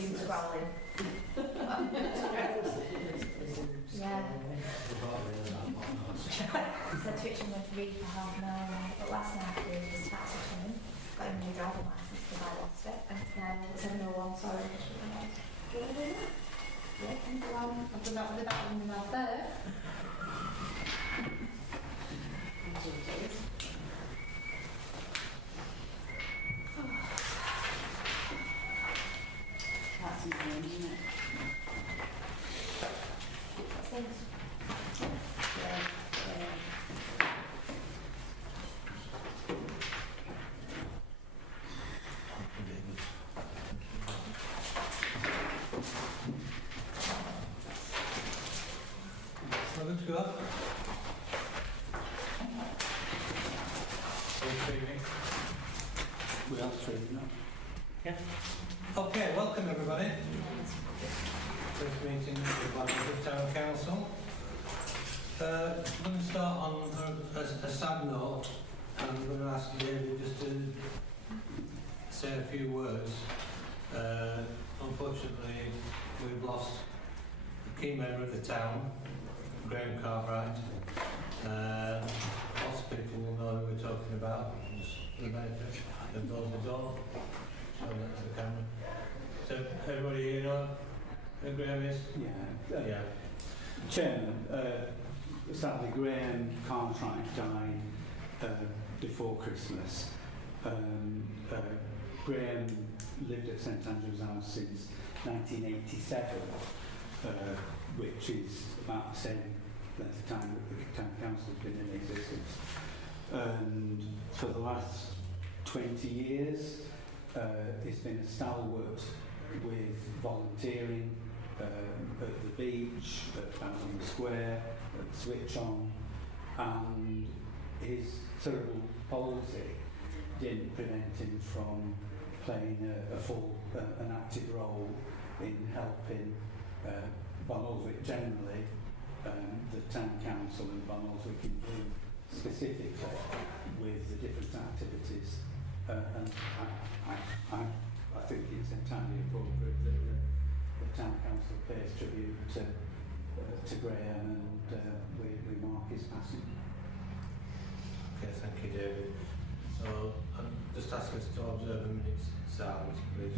doom scrolling. Yeah. So Twitching went to read for half an hour, but last night we did his tax return, got him a new driving licence because I lost it, and it's now 701, sorry. Do you want to do that? Yeah, can you go on? I've done that with that one in my third. That's annoying, isn't it? What's this? Yeah. So let's go up. We are streaming now. Yeah. Okay, welcome everybody to this meeting of the Barnoldswick Town Council. I'm going to start on a sad note, and I'm going to ask David just to say a few words. Unfortunately, we've lost a key member of the town, Graeme Carr. Lots of people will know who we're talking about, just for the benefit of those who don't. Show that to the camera. So, everybody here know who Graeme is? Yeah. Yeah. Chairman, sadly Graeme Cartwright died before Christmas. Graeme lived at St Andrew's House since 1987, which is about the same length of time that the Town Council has been in existence. And for the last 20 years, it's been a stalwart with volunteering at the beach, at Barnoldswick Square, at the Switch On, and his cerebral palsy didn't prevent him from playing a full, an active role in helping Barnoldswick generally, the Town Council and Barnoldswick in blue specifically, with the different activities. And I think it's entirely appropriate that the Town Council pays tribute to Graeme, and we mark his passing. Okay, thank you, David. So, I'm just asking us to observe a minute's silence, please.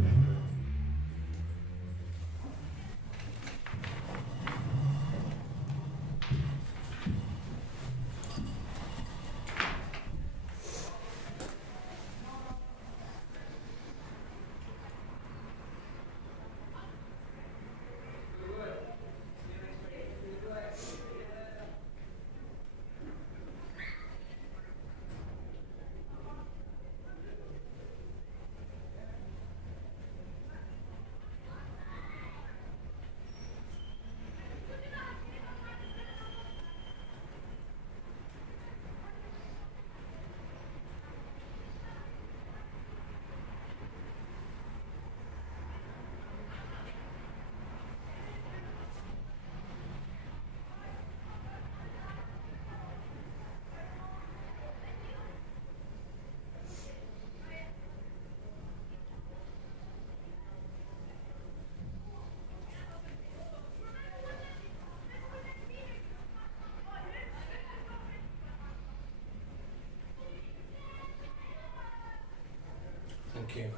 Thank you.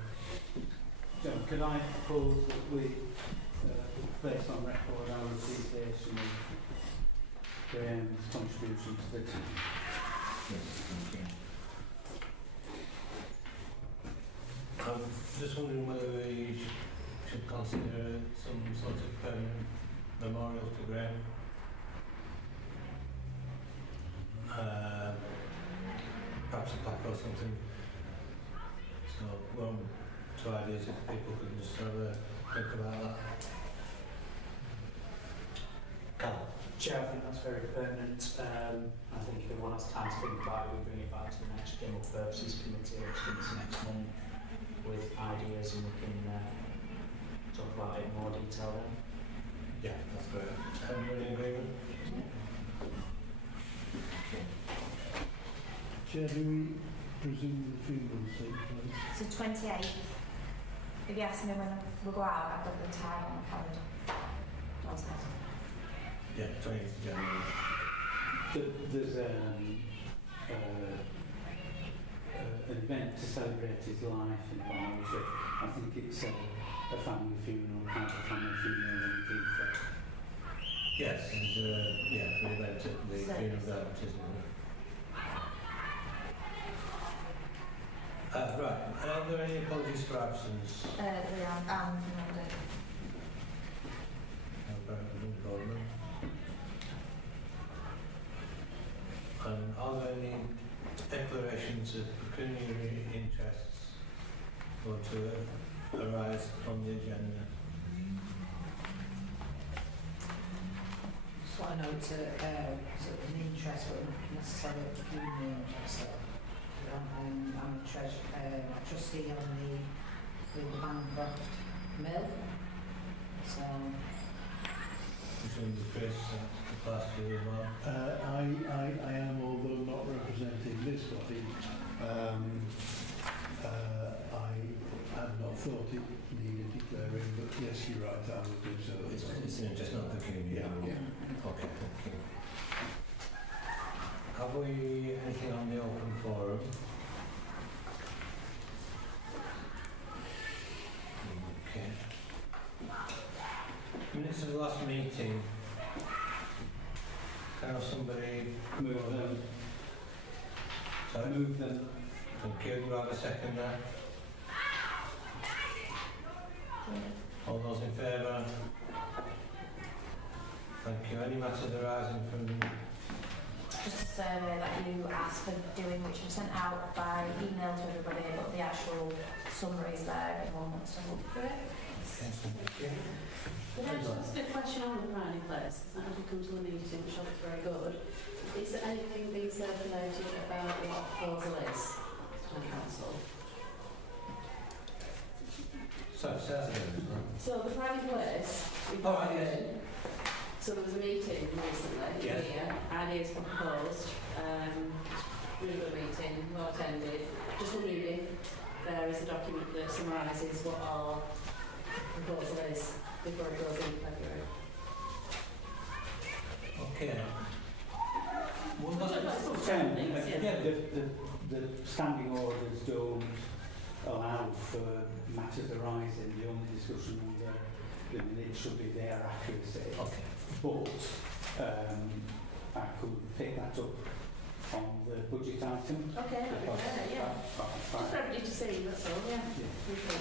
John, could I propose that we place on record our appreciation of Graeme's contribution to the town? Yes, thank you. I'm just wondering whether we should consider some sort of permanent memorial to Graeme. Perhaps a plaque or something. So, well, two ideas if people could just have a think about that. Carl. Chair, I think that's very pertinent. I think if everyone has time to think about it, we bring it back to the next General Purposes Committee, which is next month, with ideas, and we can talk about it in more detail then. Yeah, that's great. Everybody in agreement? Chair, do we presume the funeral will take place? So 28th. if you ask me when we go out, I've got the time on the calendar. Yeah, 20th of January. There's an event to celebrate his life in Barnoldswick. I think it's a family funeral, kind of family funeral in Peter. Yes, there's the event at the funeral baptism. Right, are there any apologies for absence? Monday. And are there any declarations of pecuniary interests or to arise on the agenda? Just want to note sort of an interest, but not necessarily a pecuniary interest. I'm a trustee on the Bancroft Mill. So Which one is Chris? The last year as well? I am, although not representing this body, I had not thought it needed declaring, but yes, you're right, I would do so. It's an interest, not pecuniary. Yeah. Okay, thank you. Have we anything on the open forum? Okay. Minutes of the last meeting. Can I have somebody Move them. Sorry? Move them. Thank you. Do I have a second there? All those in favour? Thank you. Any matters arising from Just a survey that you asked for doing, which was sent out by email to everybody, but the actual summary is there if anyone wants to look through it. Can I just ask a question on the Priory Place? Because that hasn't come to the meeting, which looks very good. Is there anything being circulated about what the proposal is to the council? So, So the Priory Place, we've Oh, yes. So there was a meeting recently Yes. here, ideas were proposed, really good meeting, well attended. Just wondering if there is a document that summarises what our proposal is before it goes in February. okay. Well, that's Chairman, Yeah. the standing orders don't allow for matters arising. The only discussion on the minutes should be their accuracy. okay. But I could pick that up on the budget item. Okay, because yeah. that's Just for fine. everybody to see, that's all, yeah. Yeah. Okay.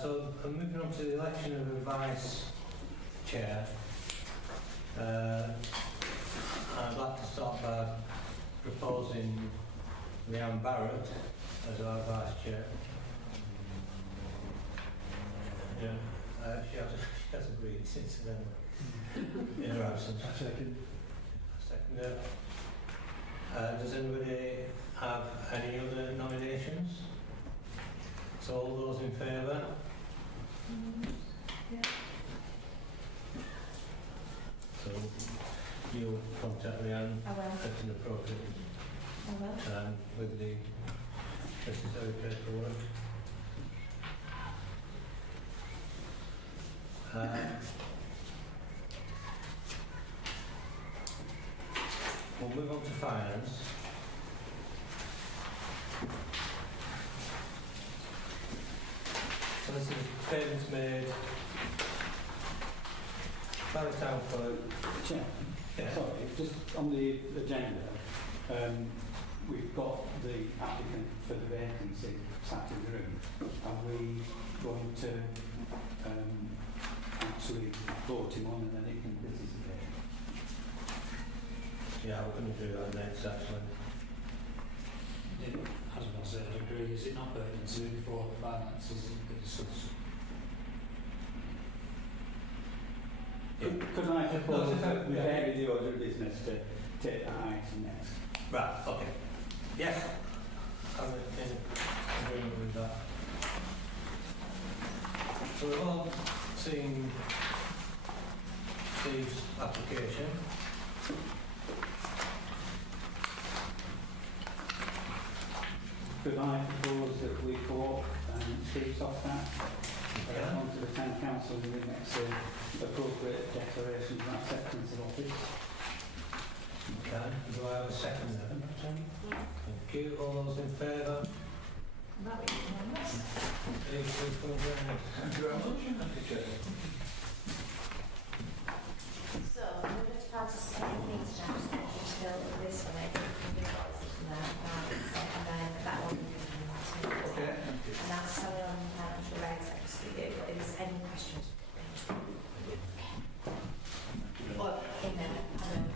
So, moving on to the election of a vice chair. I'd like to start by proposing Leanne Barrett as our vice chair. Yeah, she has agreed incidentally in her absence. I second. Second. Does anybody have any other nominations? So all those in favour? Yeah. So you'll contact Leanne I will. at an appropriate I will. time with the necessary paperwork. We'll move on to finance. So this is payments made by the town clerk. Chair, Yeah. sorry, just on the agenda, we've got the applicant for the vacancy sat in the room. Are we going to actually vote him on and then he can participate? Yeah, we're going to do that next actually. As I said, I agree. Is it not pertinent to before the finances are discussed? Could I propose that we vary the order of business to take that item next? Right, okay. Yes. I'm in agreement with that. So we've all seen Steve's application. Could I propose that we put streets off that onto the town council and the next appropriate declaration of acceptance of office? Okay, do I have a second then? Thank you. All those in favour? That was unanimous. Thank you very much. So, I'm going to participate in the meeting now, just until this one, we've got this in there, and then that one, Okay, thank you. and that's selling on financial regs, actually, if there's any questions. Or in there, I don't know.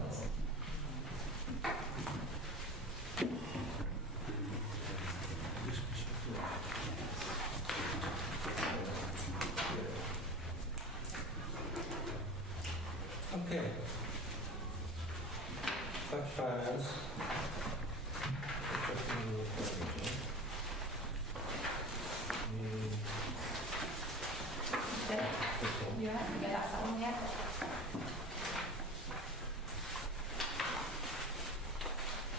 Okay. Tax finance. You right? Yeah, that's that one, yeah.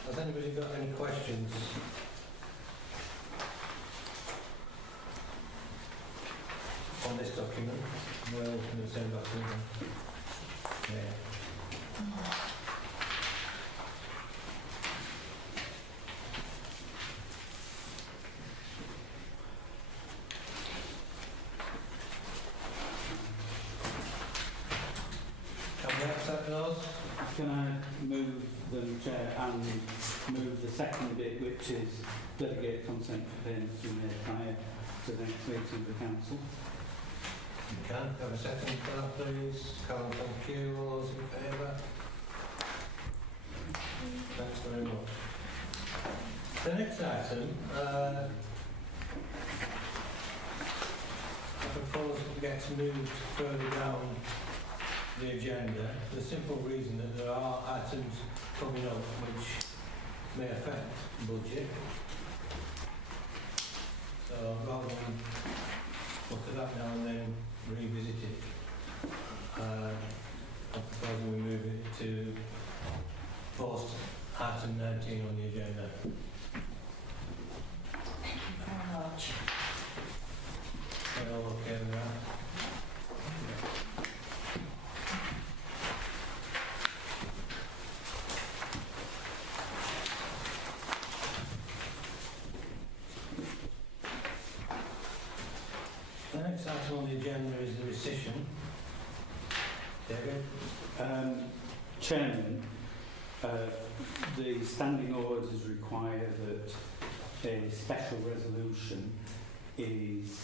Has anybody got any questions? On this document? We're all in the same document. Yeah. Can we accept those? Can I move them, Chair, and move the second bit, which is delegate consent for payments to be made prior to the next meeting of the council? You can. Have a second for that, please. Carl, thank you. All those in favour? Thanks very much. The next item, I propose it gets moved further down the agenda for the simple reason that there are items coming up which may affect the budget. So rather than look at that now and then revisit it, I'm proposing we move it to post item 19 on the agenda. Thank you very much. Are you all okay with that? The next item on the agenda is the rescission. David? Chairman, the standing orders require that a special resolution is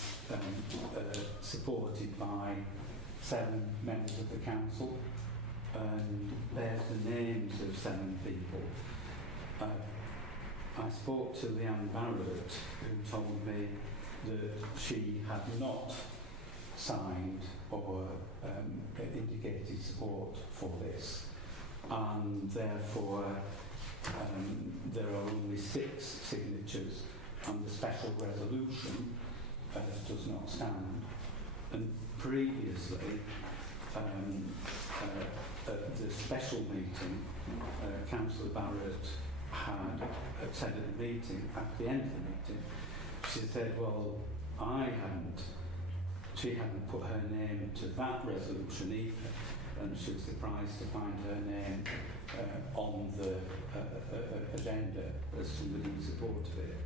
supported by 7 members of the council and bears the names of 7 people. I spoke to Leanne Barrett, who told me that she had not signed or indicated support for this, and therefore there are only 6 signatures and the special resolution does not stand. And previously, at the special meeting, Councillor Barrett had said at the meeting, at the end of the meeting, she said, well, she hadn't put her name to that resolution either, and she was surprised to find her name on the agenda as somebody in support of it.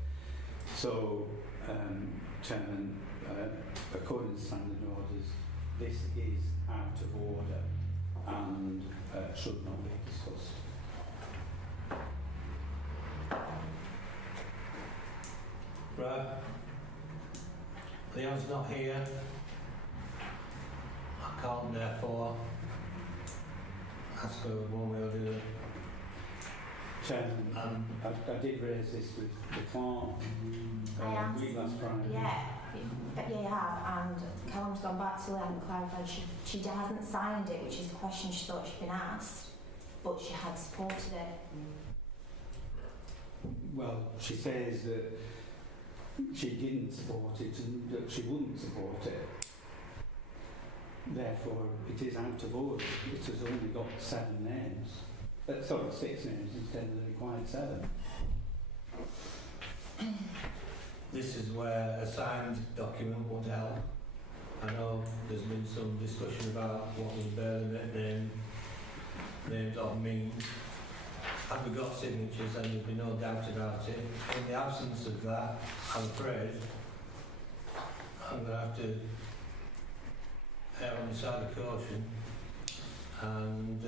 So, Chairman, according to standing orders, this is out of order and should not be discussed. Right. Leon's not here. I can't therefore ask her one way or the other. Chairman, I did raise this with the clerk week last Friday. Yeah, and Callum's gone back to Leanne and clarified she hasn't signed it, which is the question she thought she'd been asked, but she had supported it. Well, she says that she didn't support it and that she wouldn't support it. Therefore, it is out of order. It has only got 7 names. 6 names instead of the required 7. this is where a signed document would help. I know there's been some discussion about what would bear the names of mean. Had we got signatures, then there'd be no doubt about it. In the absence of that, I'm afraid I'm going to have to err on the side of caution, and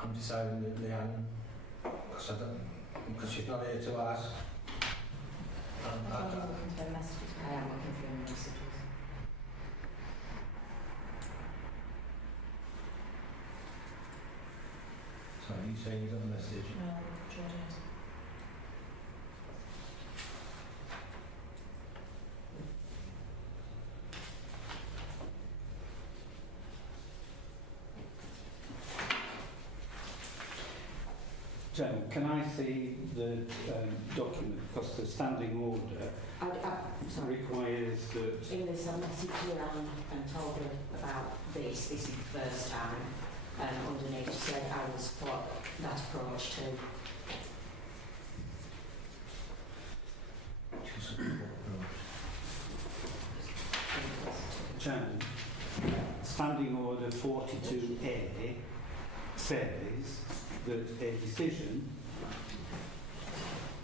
I'm deciding that Leanne, because she's not here to ask. I thought you were looking for messages. I am looking for your messages. Sorry, you saying you got a message? No, Jordan's. Can I see the document? Because the standing order Sorry. requires that. In this, I messaged around and told her about this. This is the first time. Underneath, she said I will support that approach too. Chairman, standing order 42A says that a decision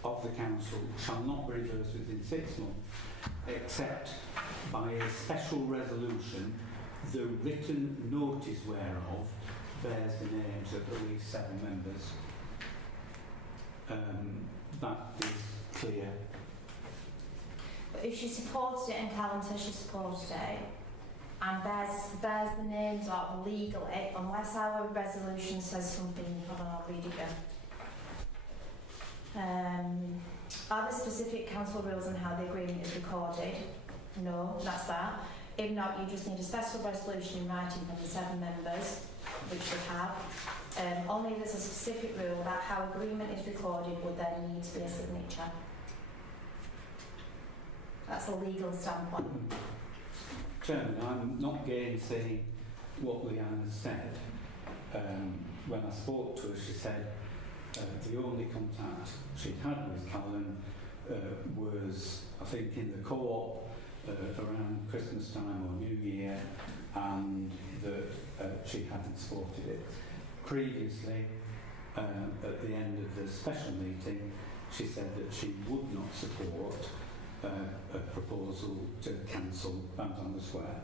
of the council shall not be reversed within 6 months except by a special resolution, the written notice whereof bears the names of at least 7 members. That is clear. But if she supported it and Callum says she supported it and bears the names of legally, unless our resolution says something, hold on, I'll read it again. Are there specific council rules on how the agreement is recorded? No, that's that. If not, you just need a special resolution in writing from the 7 members, which we have. Only if there's a specific rule about how agreement is recorded would there need to be a signature. That's a legal standpoint. Chairman, I'm not gainsaying what Leanne has said. When I spoke to her, she said the only contact she'd had with Callum was, I think, in the co-op around Christmas time or New Year, and that she hadn't supported it. Previously, at the end of the special meeting, she said that she would not support a proposal to cancel Barnoldswick.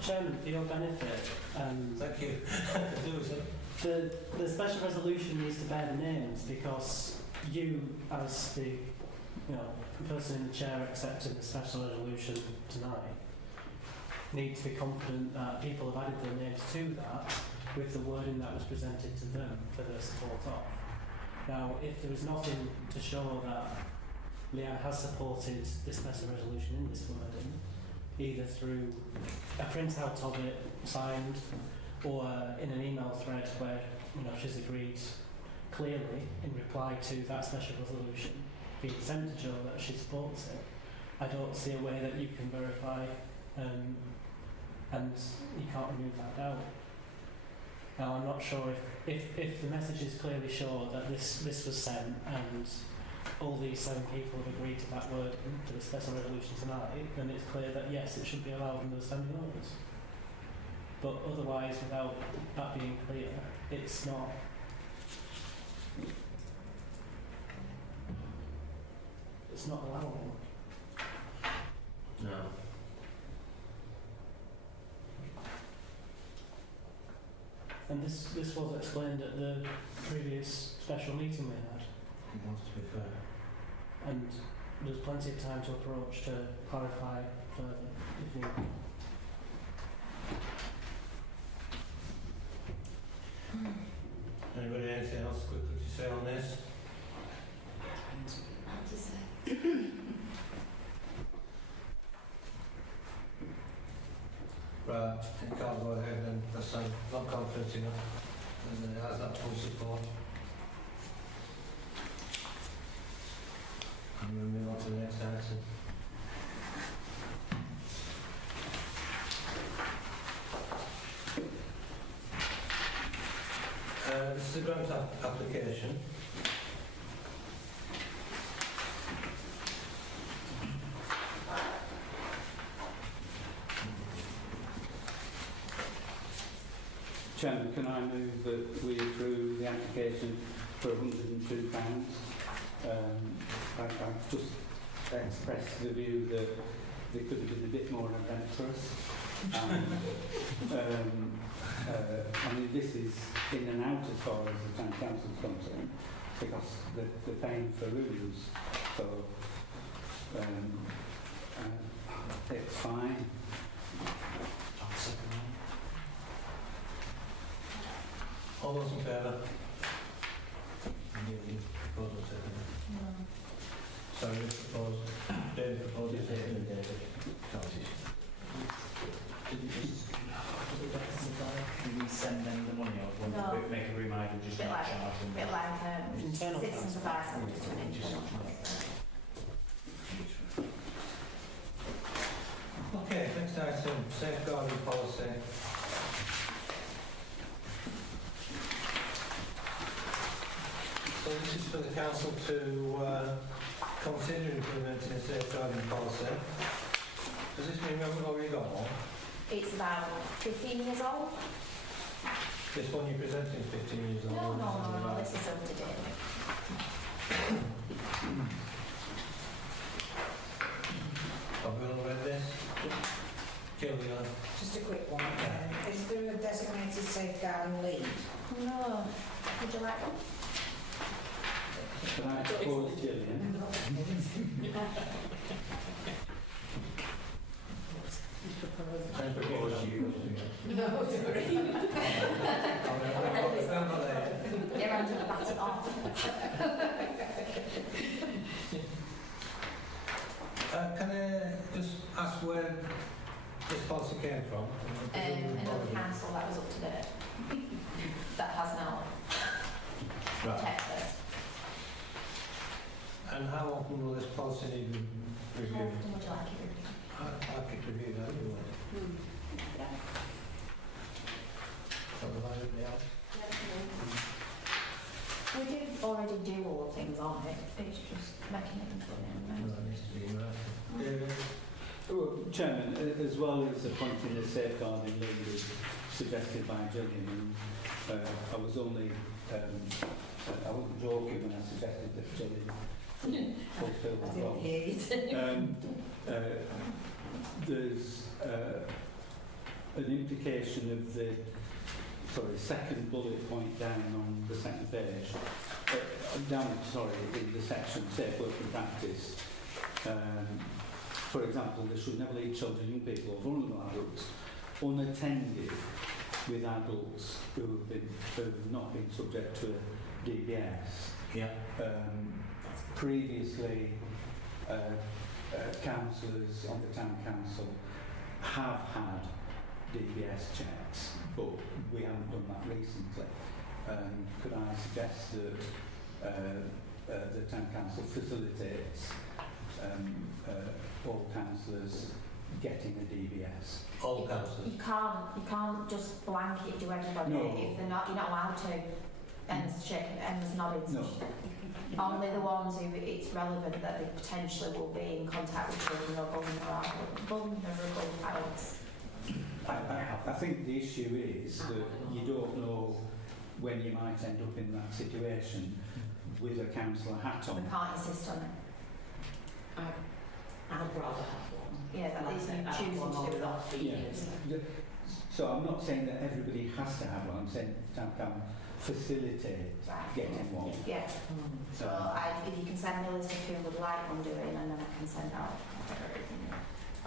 Chairman, for your benefit, Thank you. the special resolution needs to bear the names because you, as the person in the chair accepting the special resolution tonight, need to be confident that people have added their names to that with the wording that was presented to them for their support of. Now, if there is nothing to show that Leanne has supported this special resolution in this wording, either through a printout of it signed or in an email thread where she's agreed clearly in reply to that special resolution being sent to Joe that she supports it, I don't see a way that you can verify and you can't remove that doubt. Now, I'm not sure if the message is clearly sure that this was sent and all these 7 people have agreed to that wording for the special resolution tonight, then it's clear that yes, it should be allowed under the standing orders. But otherwise, without that being clear, it's not. It's not allowable. No. And this was explained at the previous special meeting we had. he wants to be fair. And there's plenty of time to approach to clarify further if you. Anybody anything else quickly to say on this? Right, it can't go ahead then, that's not confident enough, and it has that full support. And we'll move on to the next item. This is a grant application. Chairman, can I move that we approve the application for £102? I've just expressed the view that they could have been a bit more adventurous. I mean, this is in and out as far as the town council is concerned, because they're paying for rooms, so it's fine. I'll second that. All those in favour? Proposal second. No. Sorry, who proposed? David proposed it. David. Did we send them the money or when No. we make a reminder just Bit not like- charge them? Bit like Internal citizens advice, I'm just doing internal. Okay, next item, safeguarding policy. So this is for the council to consider implementing a safeguarding policy. Does this mean we haven't already got one? It's about 15 years old. This one you're presenting is 15 years old? No, or no, something no, like this is up to date. Have we all read this? Gillian? Just a quick one. Is there a designated safeguarding lead? No. Would you like one? Can I propose, Gillian? I propose you. No, sorry. You're under the baton off. Can I just ask where this policy came from? Another council that was up to date. That has now Right. checked this. And how often will this policy need How reviewed? often would you like it reviewed? I'd like it reviewed anyway. Yeah. Something like everybody else. We do already do all the things on it. It's just making it implement. Well, it needs to be in writing. Well, Chairman, as well as appointing a safeguarding lead as suggested by Gillian, and I was only, I wasn't joking when I suggested that Gillian fulfilled I the didn't role. hear it. There's an implication of the second bullet point down on the second page, in the section safe working practice. For example, they should never leave children, young people or vulnerable adults unattended with adults who have not been subject to a DBS. Yeah. Previously, councillors on the town council have had DBS checks, but we haven't done that recently. Could I suggest that the town council facilitates all councillors getting a DBS? All councillors? You can't just blanket do everybody. No. If they're not, you're not allowed to. Emma's shaking, Emma's nodding. No. Only the ones who it's relevant that they potentially will be in contact with children or vulnerable adults. I think the issue is that you don't know when you might end up in that situation with a councillor hat We on. can't insist on it. I'd rather have one. Yeah, that is you choosing to do it off. Yeah. So I'm not saying that everybody has to have one. I'm saying the town facilitate Right. getting one. Yeah. Mm. So if you can send me a list of who would like one doing, and then I can send out whatever it is.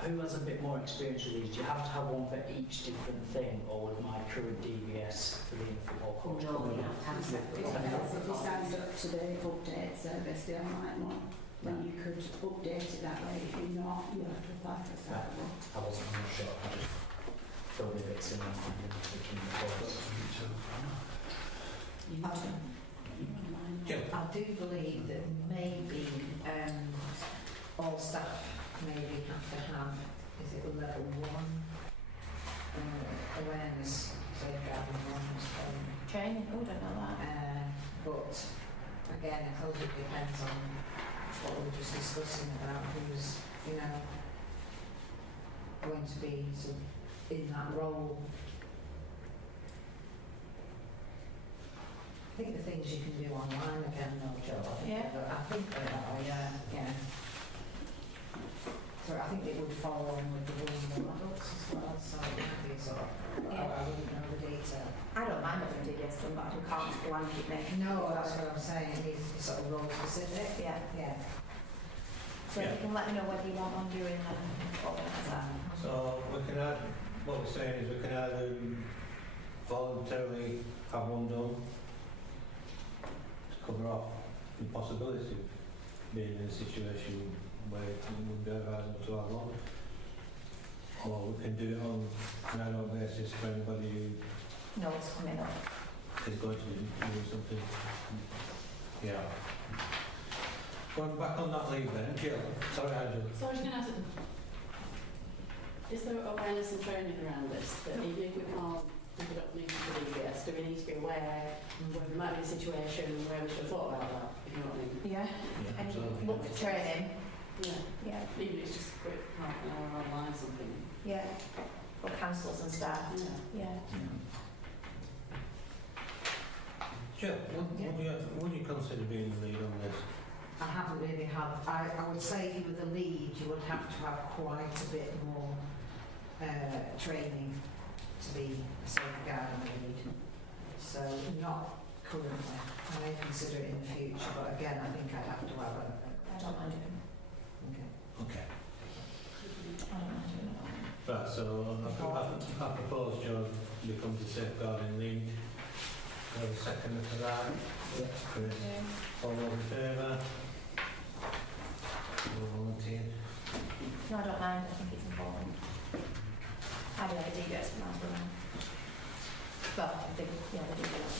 Who has a bit more experience with these? Do you have to have one for each different thing, or would my current DBS for being a football coach No, cover we that? have to have separate If ones. you signed up to the update service, the online one, then you could update it that way. If you're not, you have to apply for a separate one. I wasn't really sure. I just filled in bits in and thinking the course. Yeah. I do believe that maybe all staff maybe have to have, is it level 1 awareness, safeguarding awareness Training, oh, don't know that. but again, I suppose it depends on what we were just discussing about who's, you know, going to be sort of in that role. I think the things you can do online again, no, Joe. I think they are, yeah. So I think it would follow on with the vulnerable adults as well, so it might be sort of, I wouldn't know the detail. I don't mind having DBS done, but I can't just blanket me. No, that's what I'm saying, it needs to be sort of role specific. Yeah. Yeah. So if you can let me know whether you want one doing, then organise that. So we can add, what we're saying is we can either voluntarily have one done to cover off the possibility of being in a situation where it would be advisable to have one, or we can do it on an annual basis for anybody who No, it's coming up. is going to be doing something. Yeah. Going back on that leave then, Jill. Sorry, Angela. So I was going to ask, is there awareness and training around this? That even if we can't pick it up legally for DBS, do we need to be aware where we might be in a situation where we should have thought about that, if you know what I mean? Yeah. Yeah, And absolutely. look for training. Yeah. Yeah. Even if it's just a quick half an hour online or something. Yeah. For councillors and staff. Yeah. Yeah. Jill, would you consider being the lead on this? I haven't really had, I would say if you were the lead, you would have to have quite a bit more training to be a safeguarding lead. So not currently. I may consider it in the future, but again, I think I'd have to have I don't mind doing it. Okay. Okay. I don't mind doing it. Right, so I propose Joe becomes the safeguarding lead. Do I have a second for that? Chris. All those in favour? All volunteered? No, I don't mind. I think it's important. I do have a DBS for my brother. Well, I think, yeah, the DBS.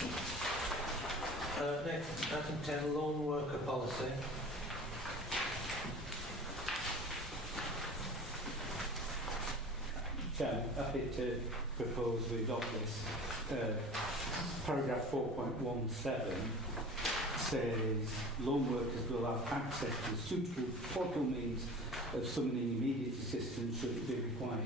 Next, item 10, lone worker policy. Chairman, happy to propose we adopt this. Paragraph 4.17 says loan workers will have access to suitable portal means of summoning immediate assistance should it be required.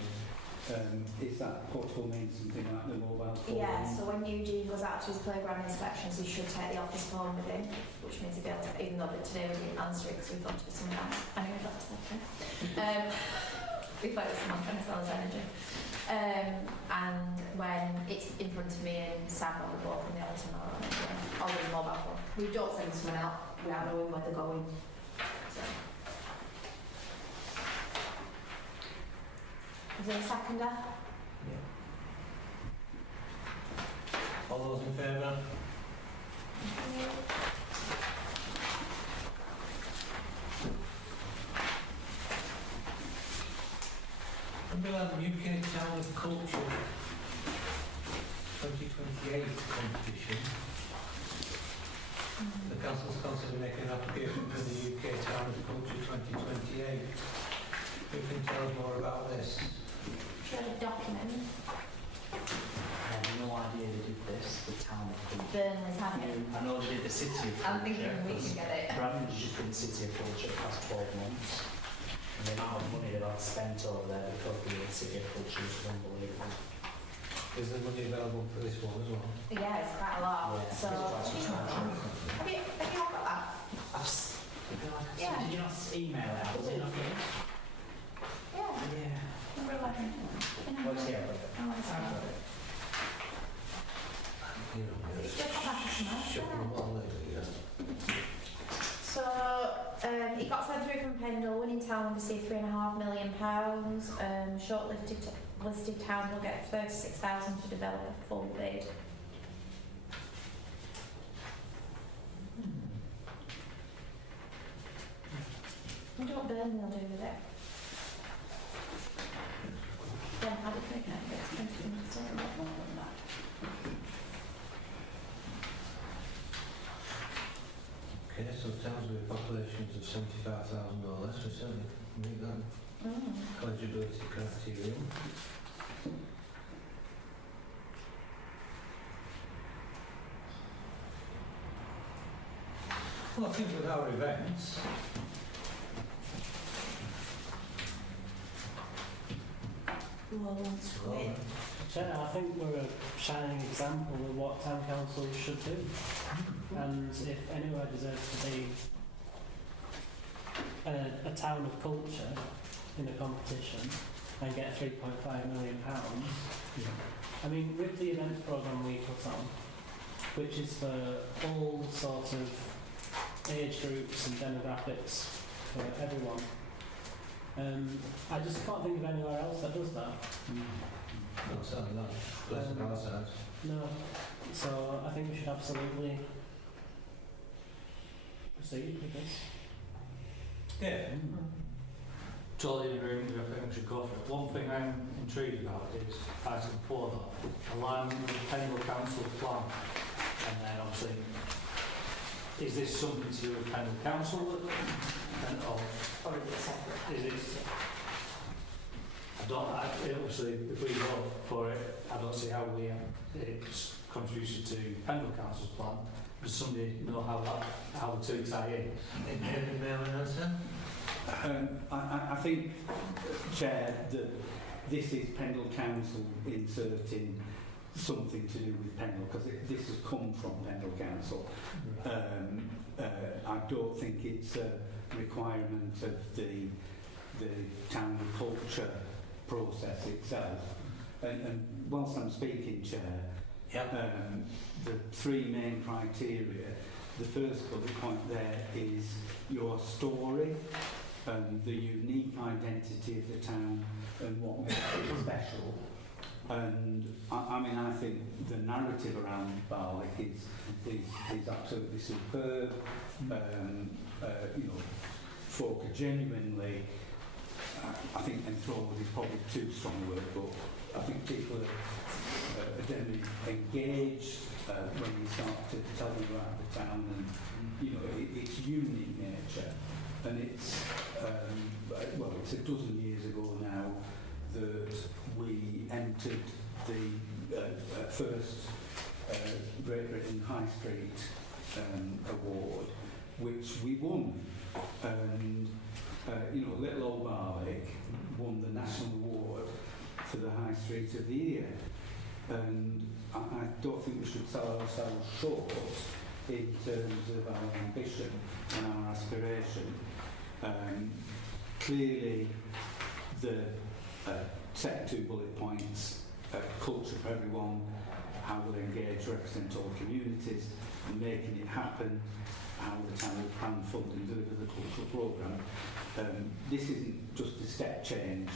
Is that portable means something like the mobile phone? Yeah, so when Eugene goes out to his playground inspections, he should take the office phone with him, which means he'll be able to, even though today we didn't answer it because we thought it was someone else. Anyway, that's okay. We thought it was someone trying to sell us energy. And when it's in front of me and Sam on the board from the office and all the mobile phone. We don't send someone out without knowing where they're going. So. Is there a seconder? All those in favour? Under the UK Town of Culture 2028 competition, the council's considered making an application for the UK Town of Culture 2028. Who can tell us more about this? Should I document? I have no idea they did this, the town of Culture. Burnley's having it. I know they did the city of Culture. I'm thinking we can get it. Brandon's just been city of Culture the past 12 months. And the amount of money they've had spent over there because of the city of Culture is unbelievable. Is there money available for this one as well? Yeah, it's quite a lot. Yeah. So, have you all got that? Yeah. Did you not email it out? Was it not here? Yeah. Yeah. Number 11. Well, it's here. Oh, it's not. It's just a pack it got sent through from Pendle. Winning town will receive £3.5 million. Listed town will get 36,000 to develop a full bid. I wonder what Burnley will do with it. Then how do you think it's going to be a lot more than that? Okay, so towns with populations of 75,000 or less, we certainly meet that eligibility criterion. Well, I think with our events, Well, Chair, I think we're a shining example of what town councils should do. And if anywhere deserves to be a town of culture in a competition and get £3.5 million, I mean, with the events programme we put on, which is for all sorts of age groups and demographics for everyone, I just can't think of anywhere else that does that. not certainly that, close to our side. No. So I think we should absolutely proceed with this. Yeah. Totally in agreement with you. I think we should go for it. One thing I'm intrigued about is item 4, though, alignment with the Pendle Council plan. And then obviously, is this something to do with Pendle Council? Or is it separate? Is it? Obviously, if we go for it, I don't see how it's contributed to Pendle Council's plan. Does somebody know how the two tie in? Any mailing answer? I think, Chair, that this is Pendle Council inserting something to do with Pendle, because this has come from Pendle Council. I don't think it's a requirement of the town culture process itself. And whilst I'm speaking, Chair, the three main criteria, the first bullet point there is your story and the unique identity of the town and what makes it special. And I think the narrative around Barwick is absolutely superb. Folk are genuinely, I think enthralled is probably too strong a word, but I think people are generally engaged when you start to tell them about the town and its unique nature. And it's it's a dozen years ago now that we entered the first Great Britain High Street award, which we won. And little old Barwick won the national award for the High Street of the Year. And I don't think we should sell ourselves short in terms of our ambition and our aspiration. Clearly, the set 2 bullet points, culture for everyone, how we'll engage, represent all communities, and making it happen, how the town will plan, fund and deliver the cultural programme. This isn't just a step change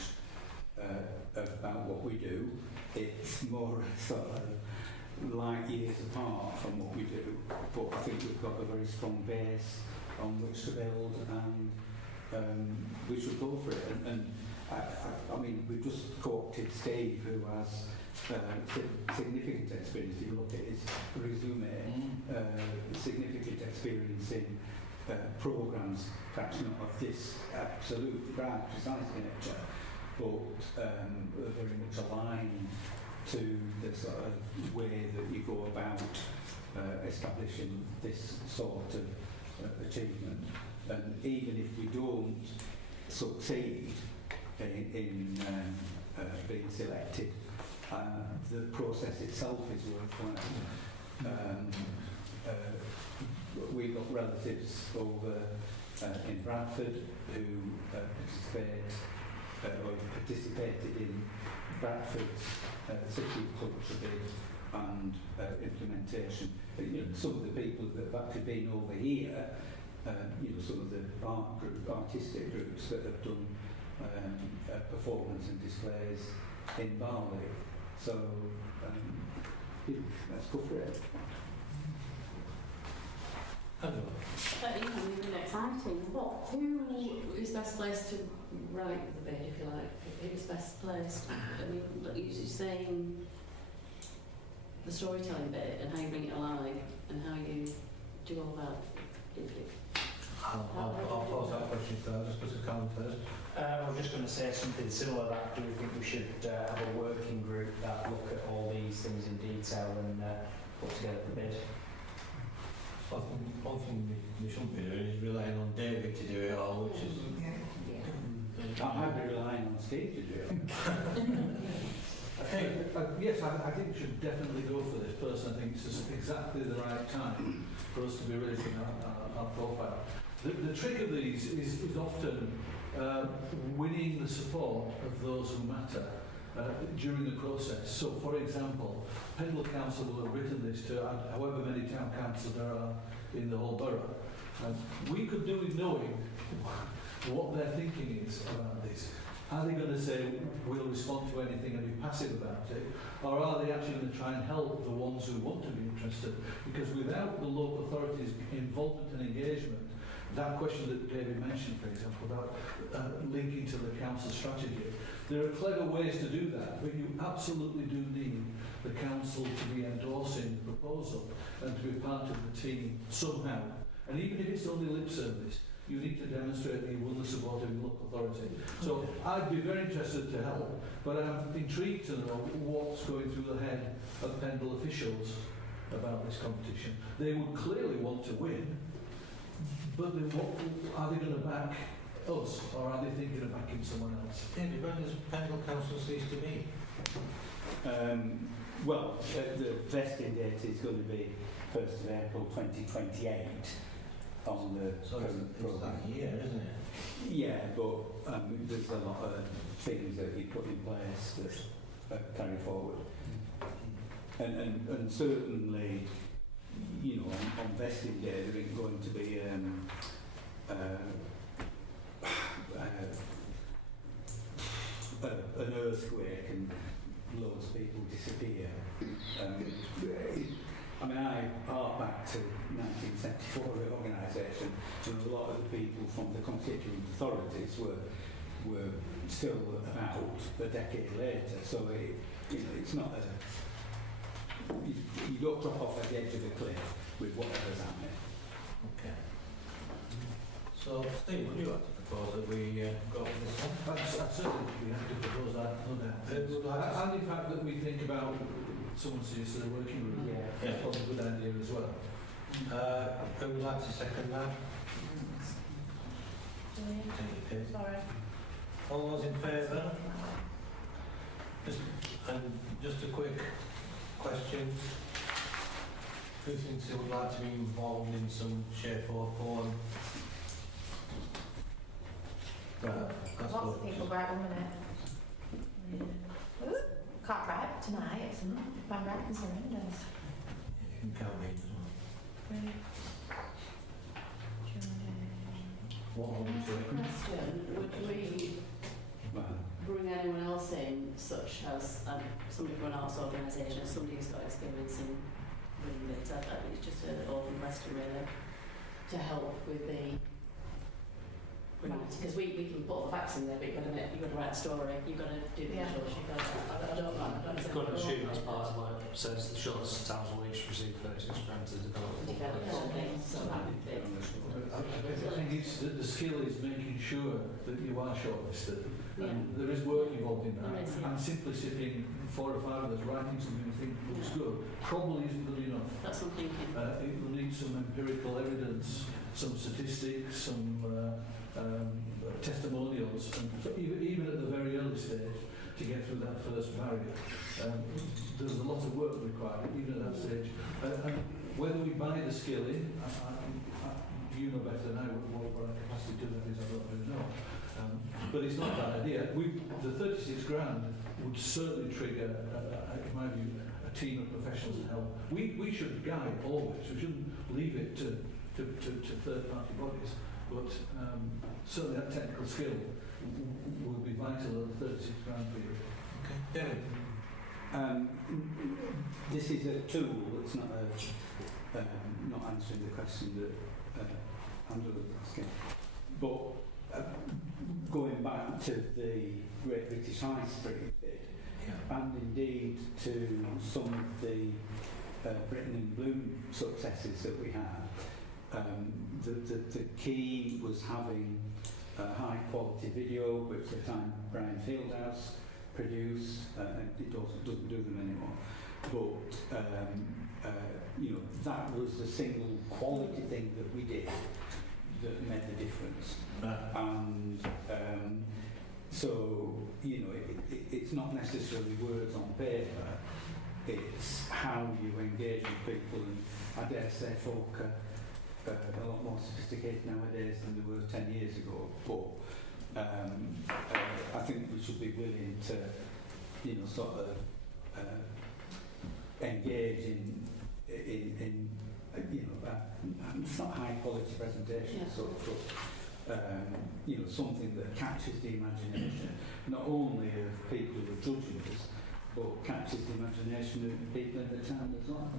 about what we do, it's more sort of light years apart from what we do, but I think we've got a very strong base on which to build, and we should go for it. And I mean, we've just quoted Steve, who has significant experience. If you look at his resume, significant experience in programmes, perhaps not of this absolute precise nature, but very much aligned to the sort of way that you go about establishing this sort of achievement. And even if we don't succeed in being selected, the process itself is worthwhile. We've got relatives over in Bradford who participated in Bradford's city culture bid and implementation. Some of the people that have actually been over here, some of the artistic groups that have done performance and displays in Barley. So let's go for it. Angela? That is really exciting. Who is best placed to write the bid, if you like? Who's best placed? I mean, you're saying the storytelling bit and how you bring it alive and how you do all that. I'll pose that question first, just because it's coming first. I was just going to say something similar. That do we think we should have a working group that look at all these things in detail and put together the bid? I think one thing we shouldn't be doing is relying on David to do it all, which is... I'd be relying on Steve to do it. Yes, I think we should definitely go for this person. I think it's just exactly the right time for us to be raising our profile. The trick of these is often winning the support of those who matter during the process. So, for example, Pendle Council will have written this to however many town councils there are in the whole borough. We could do with knowing what their thinking is about this. Are they going to say, we'll respond to anything and be passive about it? Or are they actually going to try and help the ones who want to be interested? Because without the local authorities' involvement and engagement, that question that David mentioned, for example, about linking to the council strategy, there are clever ways to do that, but you absolutely do need the council to be endorsing the proposal and to be part of the team somehow. And even if it's only lip service, you need to demonstrate that you won the support of your local authority. So I'd be very interested to help, but I'm intrigued to know what's going through the head of Pendle officials about this competition. They would clearly want to win, but then are they going to back us, or are they thinking of backing someone else? David, when does Pendle Council cease to be? Well, the vesting date is going to be 1st of April 2028 on the So it's that year, isn't it? Yeah, but there's a lot of things that you put in place that carry forward. And certainly, you know, on vesting day there is going to be an earthquake and loads of people disappear. I mean, I hark back to 1974 organisation, and a lot of the people from the constituent authorities were still about a decade later. So it's not you don't drop off at the edge of the cliff with whatever's happening. Okay. So, Steve, would you like to propose that we go for this one? Certainly, we have to propose that, no doubt. And in fact, that we think about someone sees the working group. Yeah. That's probably a good idea as well. Who would like to second that? Take your pick. Sorry. All those in favour? Just a quick question. Who thinks they would like to be involved in some shape or form? Right, that's Lots good. of people grab 1 minute. Ooh, can't grab tonight, it's Van Bracken's horrendous. You can count me as well. What are we doing? Question, would we bring anyone else in, such as somebody from an arts organisation, somebody who's got experience in running it? I think it's just an open question really, to help with the because we can put all the facts in there, but you've got to write a story, you've got to do the visuals, you've got to, I don't know. You've got to assume that's part of like says the shortest towns will each receive 36 grand to develop. I think it's the skill is making sure that you are shortlisted. And there is work involved in that. And simply sitting 4 or 5 of us writing something we think looks good probably isn't good enough. That's what I'm thinking. It will need some empirical evidence, some statistics, some testimonials, and even at the very early stage to get through that first barrier. There's a lot of work required even at that stage. And whether we buy the skill in, you know better than I what our capacity to do that is, I don't really know. But it's not that idea. The 36 grand would certainly trigger, in my view, a team of professionals to help. We should guide always. We shouldn't leave it to to third-party bodies, but certainly that technical skill would be vital at the £36 period. Okay. David? This is a tool, it's not not answering the question that Andrew was asking. But going back to the Great British High Street bid, and indeed to some of the Britain in Bloom successes that we had, the key was having a high quality video, which at the time Brian Fieldhouse produced, and it doesn't do them anymore. But you know, that was the single quality thing that we did that made the difference. And so, you know, it's not necessarily words on paper, it's how you engage with people, and I dare say folk are a lot more sophisticated nowadays than they were 10 years ago, but I think we should be willing to, you know, sort of engage in you know, it's not high quality presentation, but you know, something that catches the imagination, not only of people who are judging us, but catches the imagination of people in the town as well.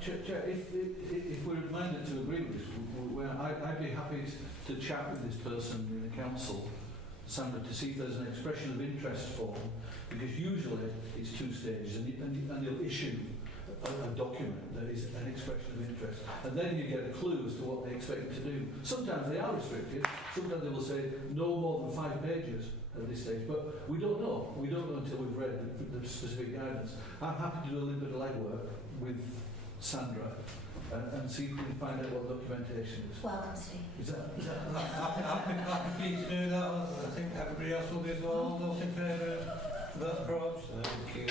Chair, if we're minded to agree with this, I'd be happy to chat with this person in the council, Sandra, to see if there's an expression of interest form, because usually it's 2 stages, and they'll issue a document that is an expression of interest, and then you get a clue as to what they expect you to do. Sometimes they are restricted, sometimes they will say no more than 5 pages at this stage, but we don't know. We don't know until we've read the specific guidance. I'm happy to do a little bit of legwork with Sandra and see if we can find out what documentation is. Welcome, Steve. Is that Happy for you to do that. I think everybody else will be as well. Those in favour of that approach? Thank you.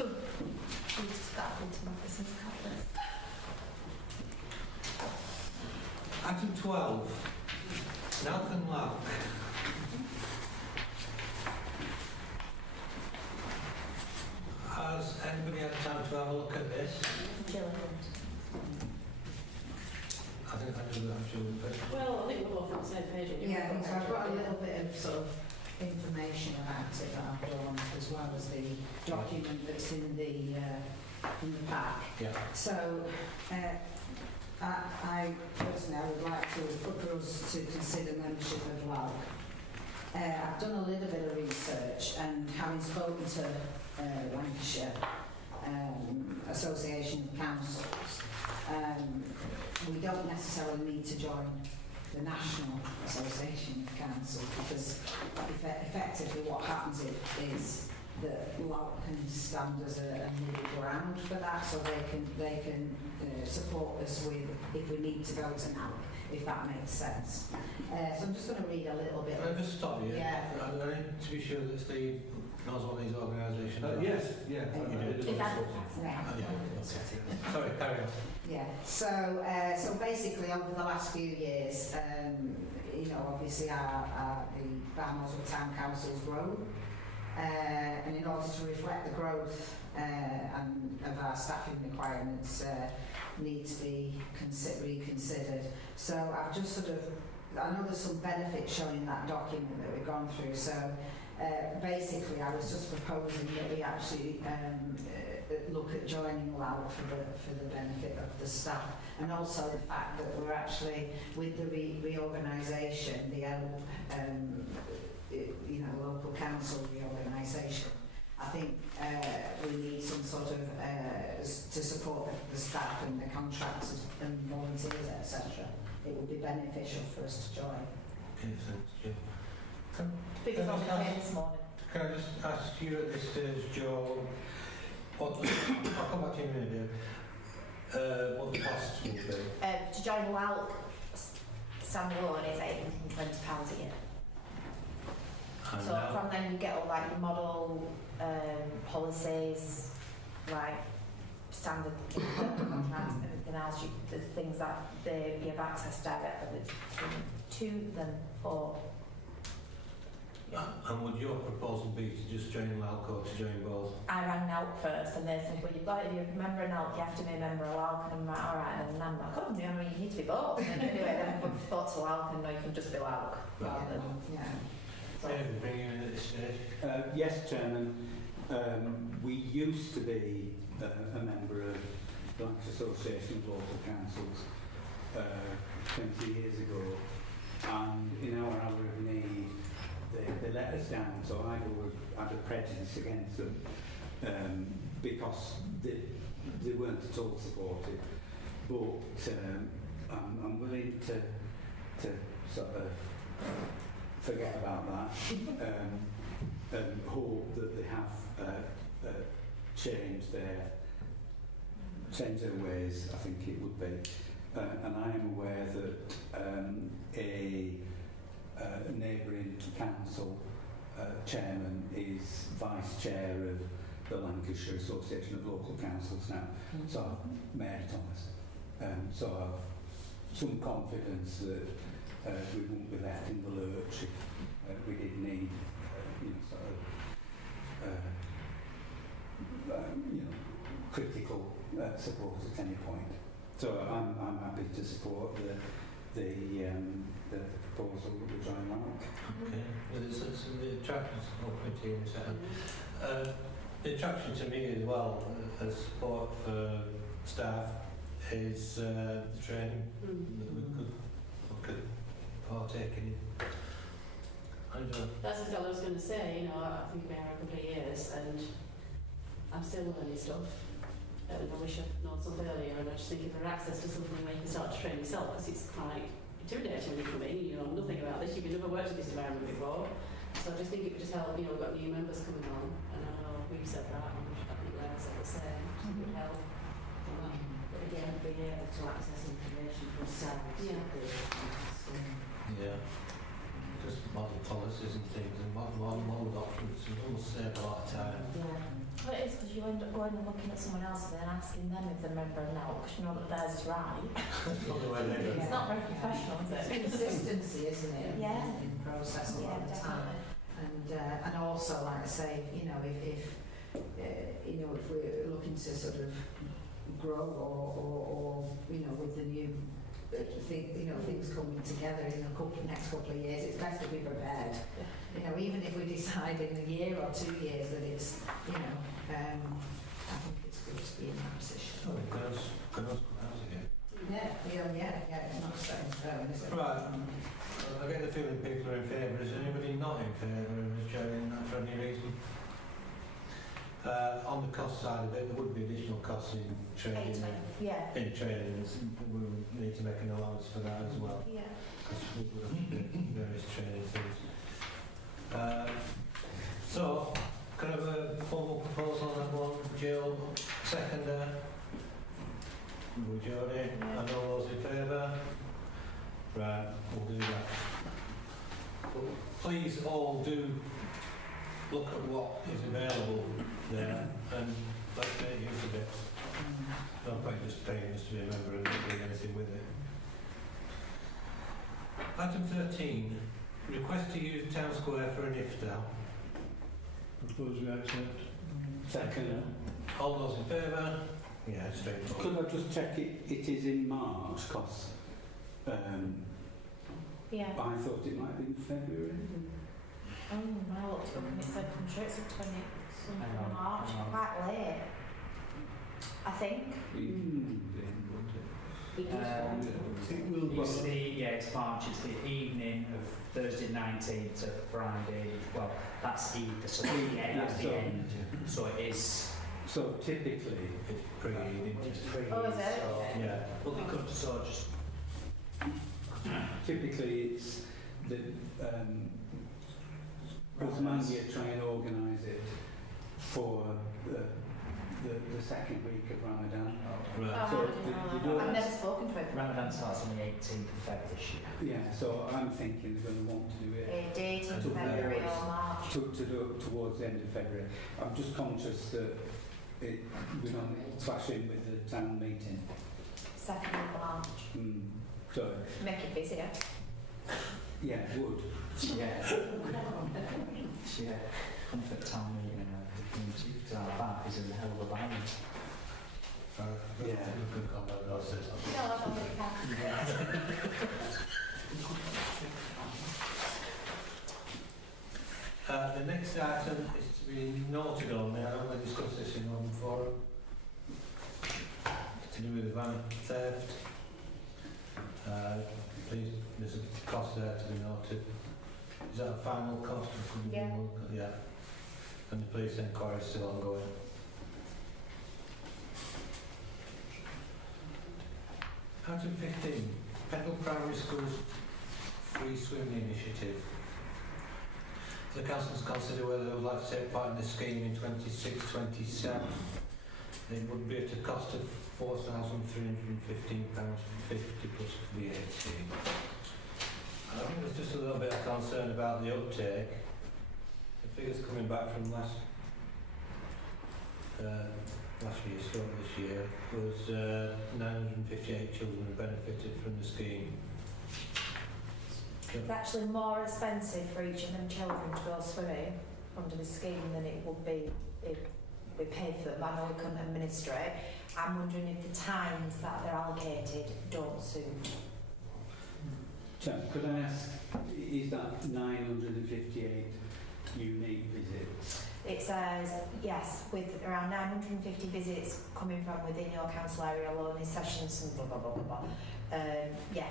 We just got into my business card list. Item 12. Nathan Lack. Has anybody had time to have a look at this? I think I do that actually. Well, I think we're both on the same page. Yeah, so I've got a little bit of sort of information about it that I've drawn, as well as the document that's in the pack. Yeah. So, I personally would like to put for us to consider membership of LAG. I've done a little bit of research, and having spoken to Lancashire Association of Councils, we don't necessarily need to join the National Association of Councils, because effectively what happens is that LAG can stand as a middle ground for that, so they can support us with if we need to go to NAC, if that makes sense. So I'm just going to read a little bit. Can I just stop you? Yeah. I need to be sure that Steve knows what these organisations are. yes, yeah. Sorry, carry on. Yeah. So basically, over the last few years, you know, obviously the Barnoldswick Town Council's grown, and in order to reflect the growth and of our staffing requirements, need to be reconsidered. So I've just sort of, I know there's some benefits shown in that document that we've gone through. So basically, I was just proposing that we actually look at joining LAG for the benefit of the staff, and also the fact that we're actually, with the reorganisation, the you know, local council reorganisation, I think we need some sort of to support the staff and the contractors and volunteers, etc. It would be beneficial for us to join. Because I was here this morning. Can I just ask you at this stage, Joe, I'll come back to you in a minute, what the costs will be? To join WALC standalone is £820 a year. And So now, from then you get all like your model policies, like standard contracts and everything else. There's things that you have access directly to them, or And would your proposal be to just join LALC or to join both? I rang NALC first and they said, well, you've got, if you're a member of NALC, you have to be a member of LALC. And I'm like, alright, and I'm like, oh, I mean, you need to be both. And anyway, then we thought to LALC and no, you can just be LALC rather than... Yeah. David, bring you in at this stage. Yes, Chairman. We used to be a member of the Lancashire Association of Local Councils 20 years ago, and in our hour of need, they let us down, so I had a prejudice against them because they weren't at all supportive. But I'm willing to sort of forget about that and hope that they have changed their ways, I think it would be. And I am aware that a neighbouring council chairman is vice chair of the Lancashire Association of Local Councils now, so Mary Thomas. So I've some confidence that we won't be left in the lurch if we did need, critical support at any point. So I'm happy to support the proposal that we join LALC. Okay. Well, there's the attraction to the second. The attraction to me as well as support for staff is the training that we could partake in. That's what I was going to say, I've been here a couple of years and I'm still learning stuff. And I wish I'd known something earlier, and I just think if there access to something where you can start to train yourself, because it's quite intimidating for me, nothing about this, you've never worked in this environment before. So I just think it would just help, we've got new members coming on, and I know we've said that, and I think Graeme said the same, it would help. But again, being able to access information for ourselves. Yeah. Just model policies and things and model documents, and all save a lot of time. Well, it is because you end up going and looking at someone else and then asking them if they're a member of NALC, because you know that theirs is right. It's not very professional, is it? Consistency, isn't it? Yeah. In process a lot of the time. And also, like I say, if we're looking to sort of grow or with the new things coming together in the next couple of years, it's best to be prepared. Even if we decide in a year or 2 years that it's, I think it's good to be in that position. Oh, it goes come out again. Yeah, it's not set in stone, is it? Right. I get the feeling people are in favour. Is anybody not in favour of us joining that for any reason? On the cost side of it, there would be additional costs in training. Yeah. In training, we need to make an allowance for that as well. Yeah. Because we would have to do various training things. So, can I have a formal proposal on that one? Jill, seconder. Jodie, and all those in favour? Right, we'll do that. Please all do look at what is available there and let's make use of it. No point just paying us to be a member and not doing anything with it. Item 13, request to use Town Square for an iftar. Propose we accept. Second. All those in favour? Yeah, straightforward. Could I just check it is in March, because Yeah. I thought it might be in February. Oh, I looked it up and it said, I'm sure it's the 20th Hang on, March, hang on. quite late. I think. It's March, it's the evening of Thursday 19th to Friday, well, that's Eid, so that's the end, so it is... So typically, It's pre-eating. It's pre Oh, is it? so, Yeah. Well, they could sort of just... typically it's the Osmania try and organise it for the second week of Ramadan. Right. Oh, So I didn't know that. I've never spoken to it. Ramadan starts on the 18th of February this year. Yeah, so I'm thinking they're going to want to do it A date in To February February. or March. to do towards the end of February. I'm just conscious that we don't clash in with the town meeting. 2nd of March. So Make it busier. Yeah, would. Yeah. Yeah. Comfort town meeting and the community, because our back is in a hell of a band. Yeah. Good comment, I'll say something. No, I don't think I The next item is to be noted on. I don't want to discuss this in open forum. It's to do with the van theft. Please, there's a cost there to be noted. Is that a final cost? Or could it be Yeah. more? Yeah. And the police inquiry is still ongoing. Item 15, Pendle Primary School's free swimming initiative. The council consider whether they would like to take part in the scheme in 26-27. It would be at a cost of £4,315.50 plus VAT. I think there's just a little bit of concern about the uptake. The figures coming back from last year, stroke this year, was 958 children who benefited from the scheme. It's actually more expensive for each of them children to go swimming under the scheme than it would be if we pay for them. I know we couldn't administer it. I'm wondering if the times that they're allocated don't suit. So, could I ask, is that 958 unique visits? It says, yes, with around 950 visits coming from within your council area alone in sessions and blah, blah, blah, blah, blah. Yeah.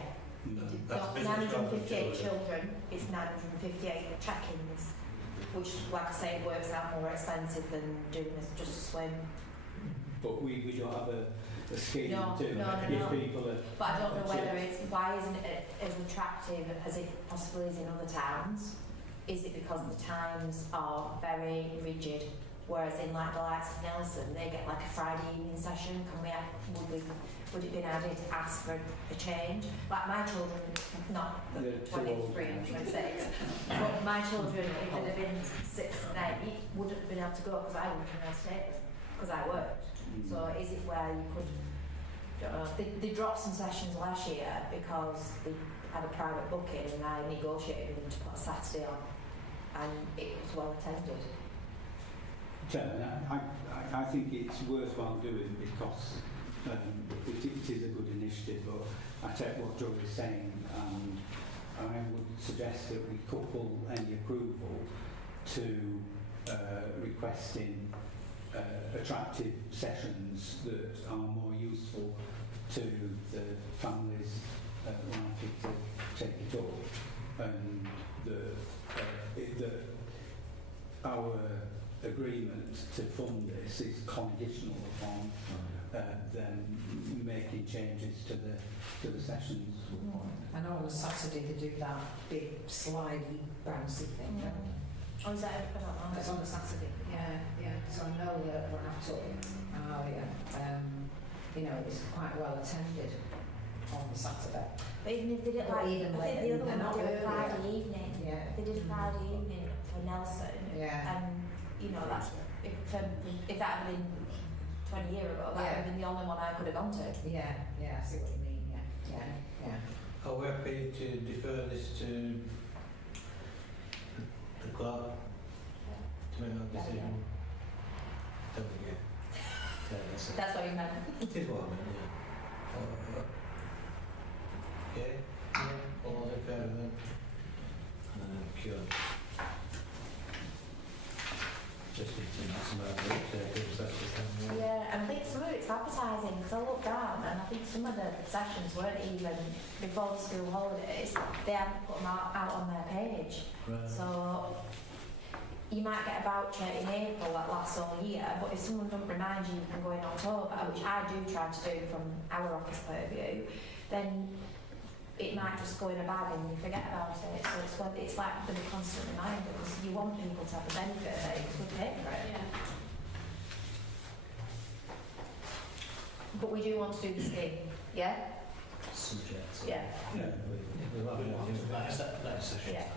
That's Not business 958 travel children, it's 958 check-ins, which, like I say, works out more expensive than doing just a swim. But we don't have a scheme No, to no, give people a... But I don't know whether it's, why isn't it as attractive as it possibly is in other towns? Is it because the times are very rigid? Whereas in like the likes of Nelson, they get like a Friday evening session. Would it be an idea to ask for a change? Like my children, not 23 and 26, but my children, if they'd have been 6 and 8, wouldn't have been able to go because I wouldn't have been able to take them because I worked. So is it where you could, don't know, they dropped some sessions last year because they had a private booking and I negotiated with them to put a Saturday on and it was well attended. Chairman, I think it's worthwhile doing because it is a good initiative, but I take what Joe is saying and I would suggest that we couple any approval to requesting attractive sessions that are more useful to the families likely to take it up, and our agreement to fund this is conditional upon them making changes to the sessions. I know on a Saturday they do that big slidey bouncy thing, don't they? Oh, is that I don't know. It's on a Saturday. Yeah. So I know that when I've took Aria, you know, it's quite well attended on the Saturday. But even if they did Or like, even I think later, the other they're one not did a earlier. Friday evening. Yeah. They did a Friday evening for Nelson. Yeah. You know, that's if that had been 20 years ago, that would have been the only one I could have gone to. Yeah. I see what you mean. Yeah. Are we happy to defer this to the clerk to make that decision? Tell me again. That's what you meant. It is what I meant, yeah. Okay? Yeah. All those in favour then? Cure. Just need to maximise the uptake as best we can. Yeah, and I think some of it's advertising, because I looked down and I think some of the sessions weren't even before the school holidays, they hadn't put them out on their page. Right. So you might get a voucher in April that lasts all year, but if someone don't remind you can go in October, which I do try to do from our office purview, then it might just go in a bag and you forget about it. So it's like a constant reminder because you want people to have the benefit of it because we pay for it. Yeah. But we do want to do the scheme, yeah? Subject. Yeah. Yeah. We'll have it. That session. Yeah.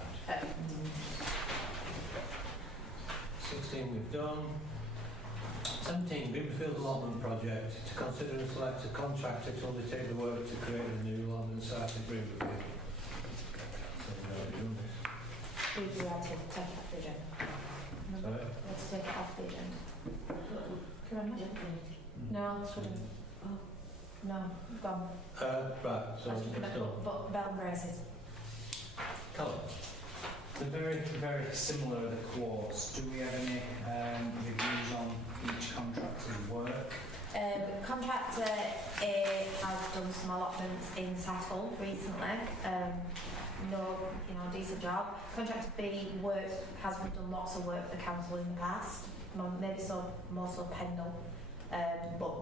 16 we've done. 17, Greenfield Allotment Project, to consider and select a contractor to undertake the work to create a new allotment site at Greenfield. So, We had to take it off the agenda. Sorry? We had to take it off the agenda. Can I imagine? No, this wouldn't. Oh. No, gone. Right, so let's go. But belt and braces. Callum. They're very, very similar, the quotes. Do we have any reviews on each contractor's work? Contractor A has done some allotments in Southall recently. Decent job. Contractor B has done lots of work for the council in the past. Maybe more so Pendle, but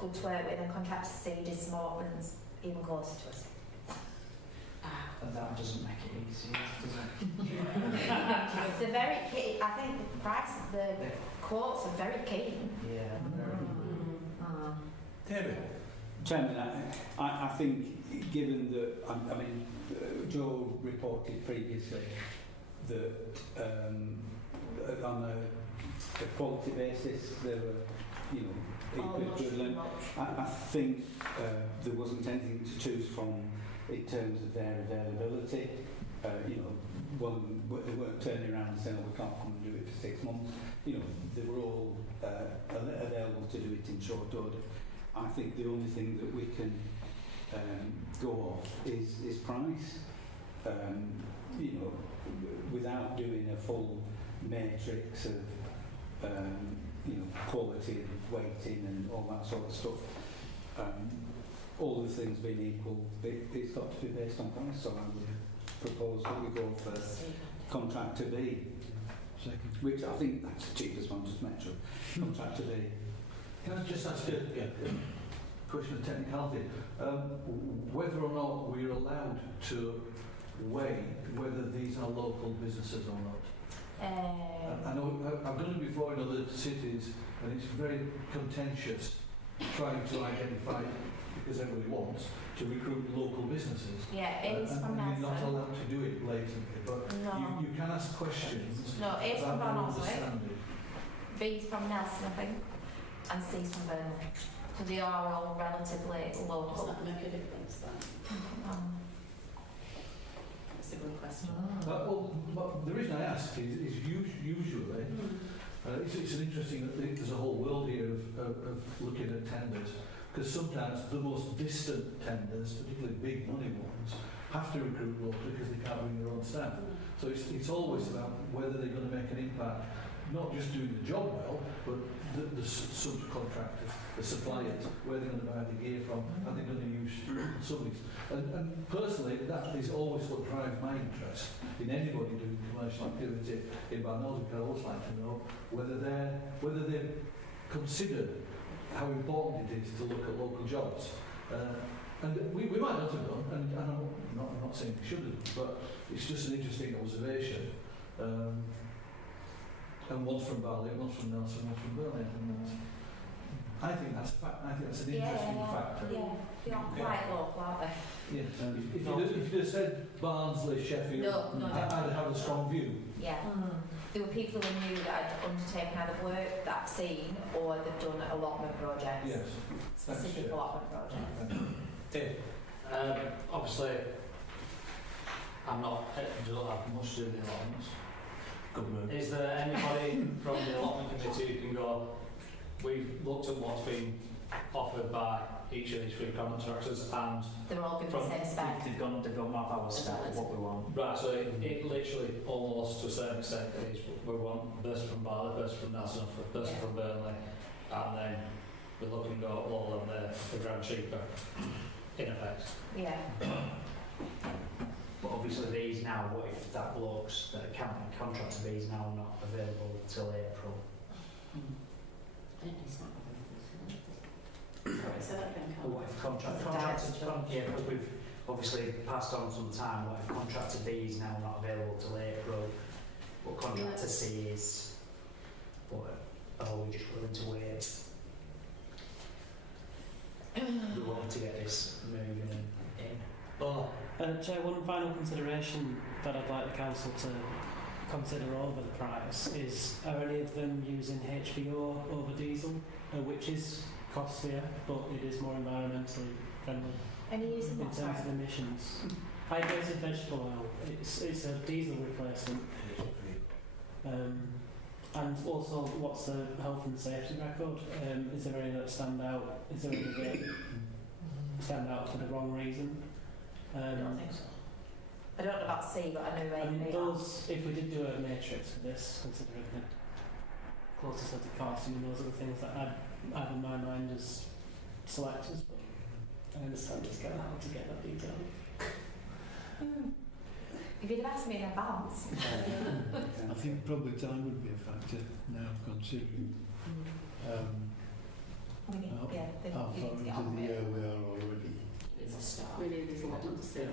good to work with. And contractor C did some allotments even closer to us. And that doesn't make it easier, does it? They're very keen. I think the price, the quotes are very keen. Yeah. David. Chairman, I think given that, I mean, Joe reported previously that on a quality basis there were, equivalent. I think there wasn't anything to choose from in terms of their availability. They weren't turning around and saying, we can't come and do it for 6 months. They were all available to do it in short order. I think the only thing that we can go off is price. Without doing a full matrix of quality and weighting and all that sort of stuff. All the things being equal, it's got to be based on price. So I would propose that we go for contractor B, which I think that's the cheapest one, just Metro. Contractor B. Can I just ask a question of technicality? Whether or not we're allowed to weigh whether these are local businesses or not? I know I've done it before in other cities, and it's very contentious trying to identify, because everybody wants to recruit local businesses. Yeah, it's from and you're not Nelson. allowed to do it blatantly, but No. you can ask questions. No, it's from about their Barnoldswick. understanding. B's from Nelson, I think, and C's from Burnley. So they are all relatively Does local. that make a difference then? That's a good question. But the reason I ask is usually, it's an interesting, there's a whole world here of looking at tenders, because sometimes the most distant tenders, particularly big money ones, have to recruit locally because they can't bring their own staff. So it's always about whether they're going to make an impact, not just doing the job well, but the subcontractors, the suppliers, where they're going to buy the gear from, are they going to use somebody's. And personally, that is always what drives my interest in anybody doing commercial activity in Barnoldswick. I always like to know whether they've considered how important it is to look at local jobs. And we might not have done, and I'm not saying we shouldn't, but it's just an interesting observation. And one's from Bali, one's from Nelson, one's from Burnley. I think that's a fact. I think that's an interesting factor. Yeah, they are quite local, aren't they? Yes. If you'd have said Barnsley, Sheffield, No, I'd have a strong view. Yeah. There were people who knew that had undertaken either work that I've seen or they've done allotment projects. Yes. Specific allotment projects. Dave. Obviously, I don't have much to do with the allotments. Good move. Is there anybody from the allotment committee who can go, we've looked at what's been offered by each of these three contractors and They're all given the same spec. They've gone map our spec of what we want. right, so it literally almost to a certain extent is we want person from Barley, person from Nelson, person from Burnley, and then we're looking to go all of the grand cheaper in effect. Yeah. But obviously these now, what if that bloke's contractor B is now not available till April? Sorry, say that again, Or what if contractor Contractor yeah, because we've obviously passed on some time, what if contractor B is now not available till April, but contractor C is, but are we just willing to wait? We want to get this moving in. Oh, Chair, one final consideration that I'd like the council to consider over the price is, are any of them using HVO over diesel, which is costlier, but it is more environmentally friendly Any using in what, terms sorry? of emissions? High-grade vegetable oil, it's a diesel replacement. And also, what's the health and safety record? Is there any that stand out? Is there any that stand out for the wrong reason? I don't think so. I don't know about C, but I know A and B. Those, if we did do a matrix for this, considering the closest of the cost, I mean, those are the things that I'd have in my mind as selectors, but I understand it's kind of hard to get that detail. If you'd have asked me in advance. I think probably time would be a factor now, considering We need, how yeah, far into the year we are already. It's a start. Really, there's a lot to do.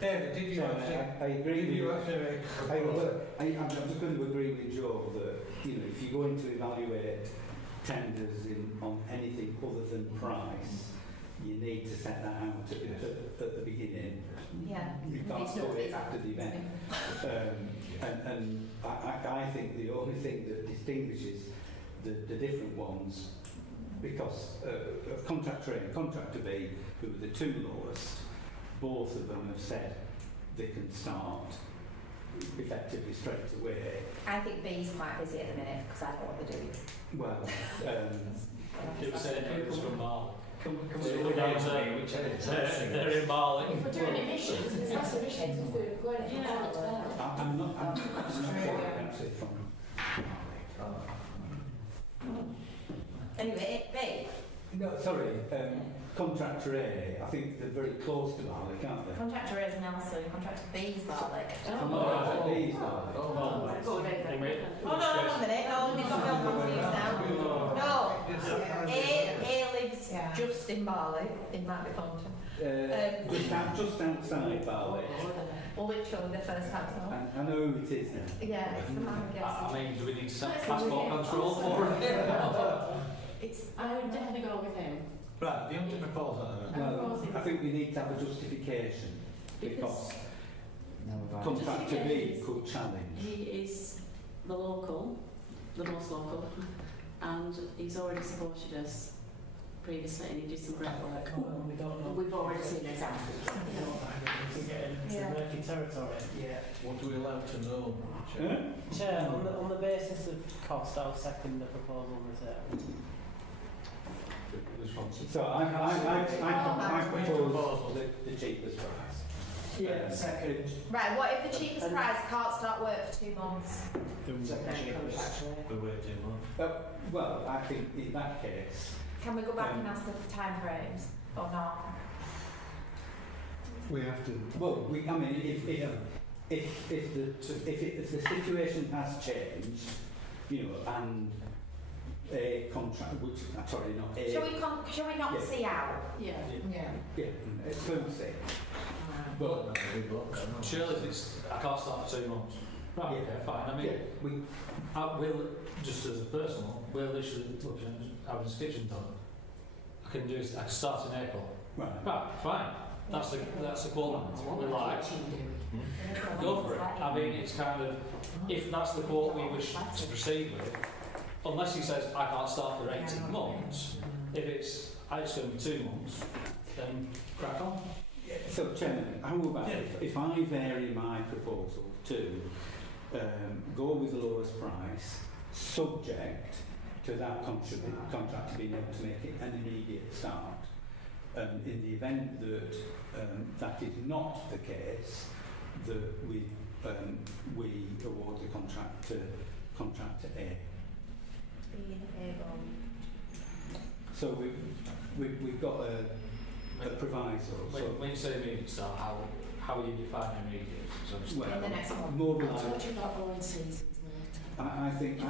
David, did you have I agree with you. I'm just going to agree with Joe that, you know, if you're going to evaluate tenders on anything other than price, you need to set that out at the beginning. Yeah. You can't do it after the event. And I think the only thing that distinguishes the different ones, because of contractor A and contractor B, who were the two lowest, both of them have said they can start effectively straight away. I think B's quite busy at the minute because I don't know what they're doing. Well, It was saying it was from Marley. Can we go to which end? They're in Marley. If we're doing emissions, it's less emissions if we're going from town to town. I'm not sure actually from. Anyway, B. No, sorry, contractor A, I think they're very close to Barley, can't they? Contractor A is Nelson, contractor B is Barley. Contractor B is Barley. Oh no, hang on a minute, no, we've got me all confused now. No, A lives just in Barley, it might be Thornton. Just outside Barley. Literally the first house now. I know who it is now. Yeah, it's the man who gets I mean, do we need to set Let's passport see. control for it? It's, I would definitely go with him. Right, the under proposal at the minute. Well, I think we need to have a justification because Because contractor B could challenge. he is the local, the most local, and he's already supported us previously and he did some great work. We don't know. We've already seen examples. We get into Yeah. murky territory. Yeah. What are we allowed to know? Chair, on the basis of cost, I'll second the proposal reserved. So I propose the cheapest price. Yeah, second. right, what if the cheapest price can't start work for 2 months? We wait 2 months. Well, I think in that case, Can we go back and ask the time frames or not? We have to. well, I mean, if the situation has changed, you know, and a contract, which sorry, not a. Shall we not Yeah. see out? Yeah. Yeah, exclusive. But surely if it's, I can't start for 2 months. Right, Yeah. okay, fine. I mean, Yeah, I will, just as a personal, we'll literally look at having his kitchen done. I can start in April. right. Right, fine. That's the quote we like. Go for it. I mean, it's kind of, if that's the quote we wish to proceed with, unless he says, I can't start for 18 months, if it's going to be 2 months, then crack on. So, Chairman, how about if I vary my proposal to go with the lowest price, subject to that contractor being able to make it an immediate start? In the event that that is not the case, that we award the contract to contractor A. Being able. So we've got a proviso. So When you say immediate start, how are you defining immediate? So just- In the next one. mobilise. What about going seasons later? I think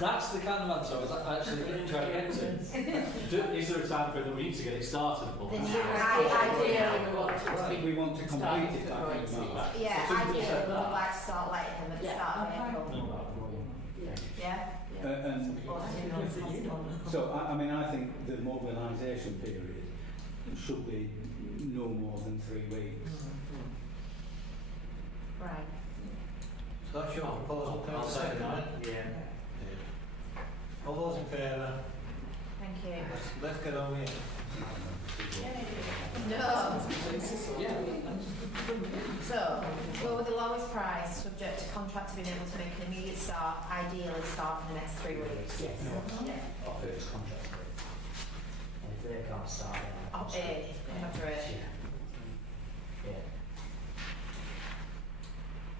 That's the kind of answer I was actually trying to get to. Is there a time frame that we need to get it started? Then Well, you, ideally, we want I think we want to complete it. I think, Mark. yeah, So simple ideally, said we that. would like to start letting them at the start of April. Yeah? And Or as soon as possible. so, I mean, I think the mobilisation period should be no more than 3 weeks. Right. So that's your proposal, can I I'll second second it? that. Yeah. All those in favour? Thank you. Let's get on with it. Yeah, maybe. No. Yeah. So, go with the lowest price, subject to contractor being able to make an immediate start, ideally start in the next 3 weeks. Yes. Yeah. Or fixed contract. And if they can't start, then Up 8, after 8. Yeah.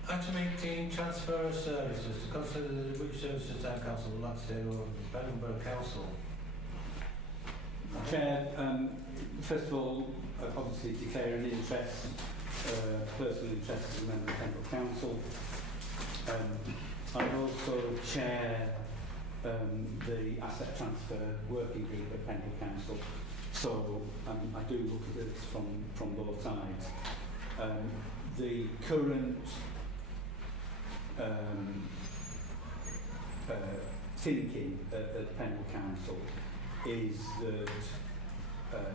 Item 18, transfer of services. To consider which service the Town Council would like to take over from Barnoldswick Council. Chair, first of all, obviously declare an interest, personal interest as a member of Pendle Council. I also chair the asset transfer working group at Pendle Council, so I do look at this from both sides. The current thinking at Pendle Council is that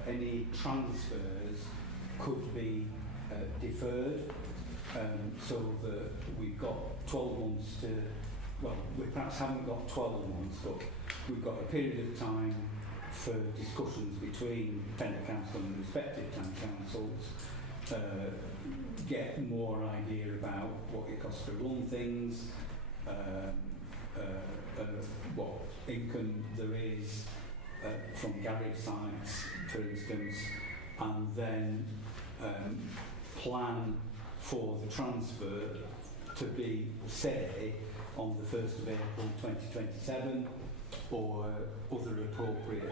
any transfers could be deferred, so that we've got 12 months to, well, we perhaps haven't got 12 months, but we've got a period of time for discussions between Pendle Council and respective town councils, get more idea about what it costs to run things, what income there is from garage sites, for instance, and then plan for the transfer to be, say, on the 1st of April 2027 or other appropriate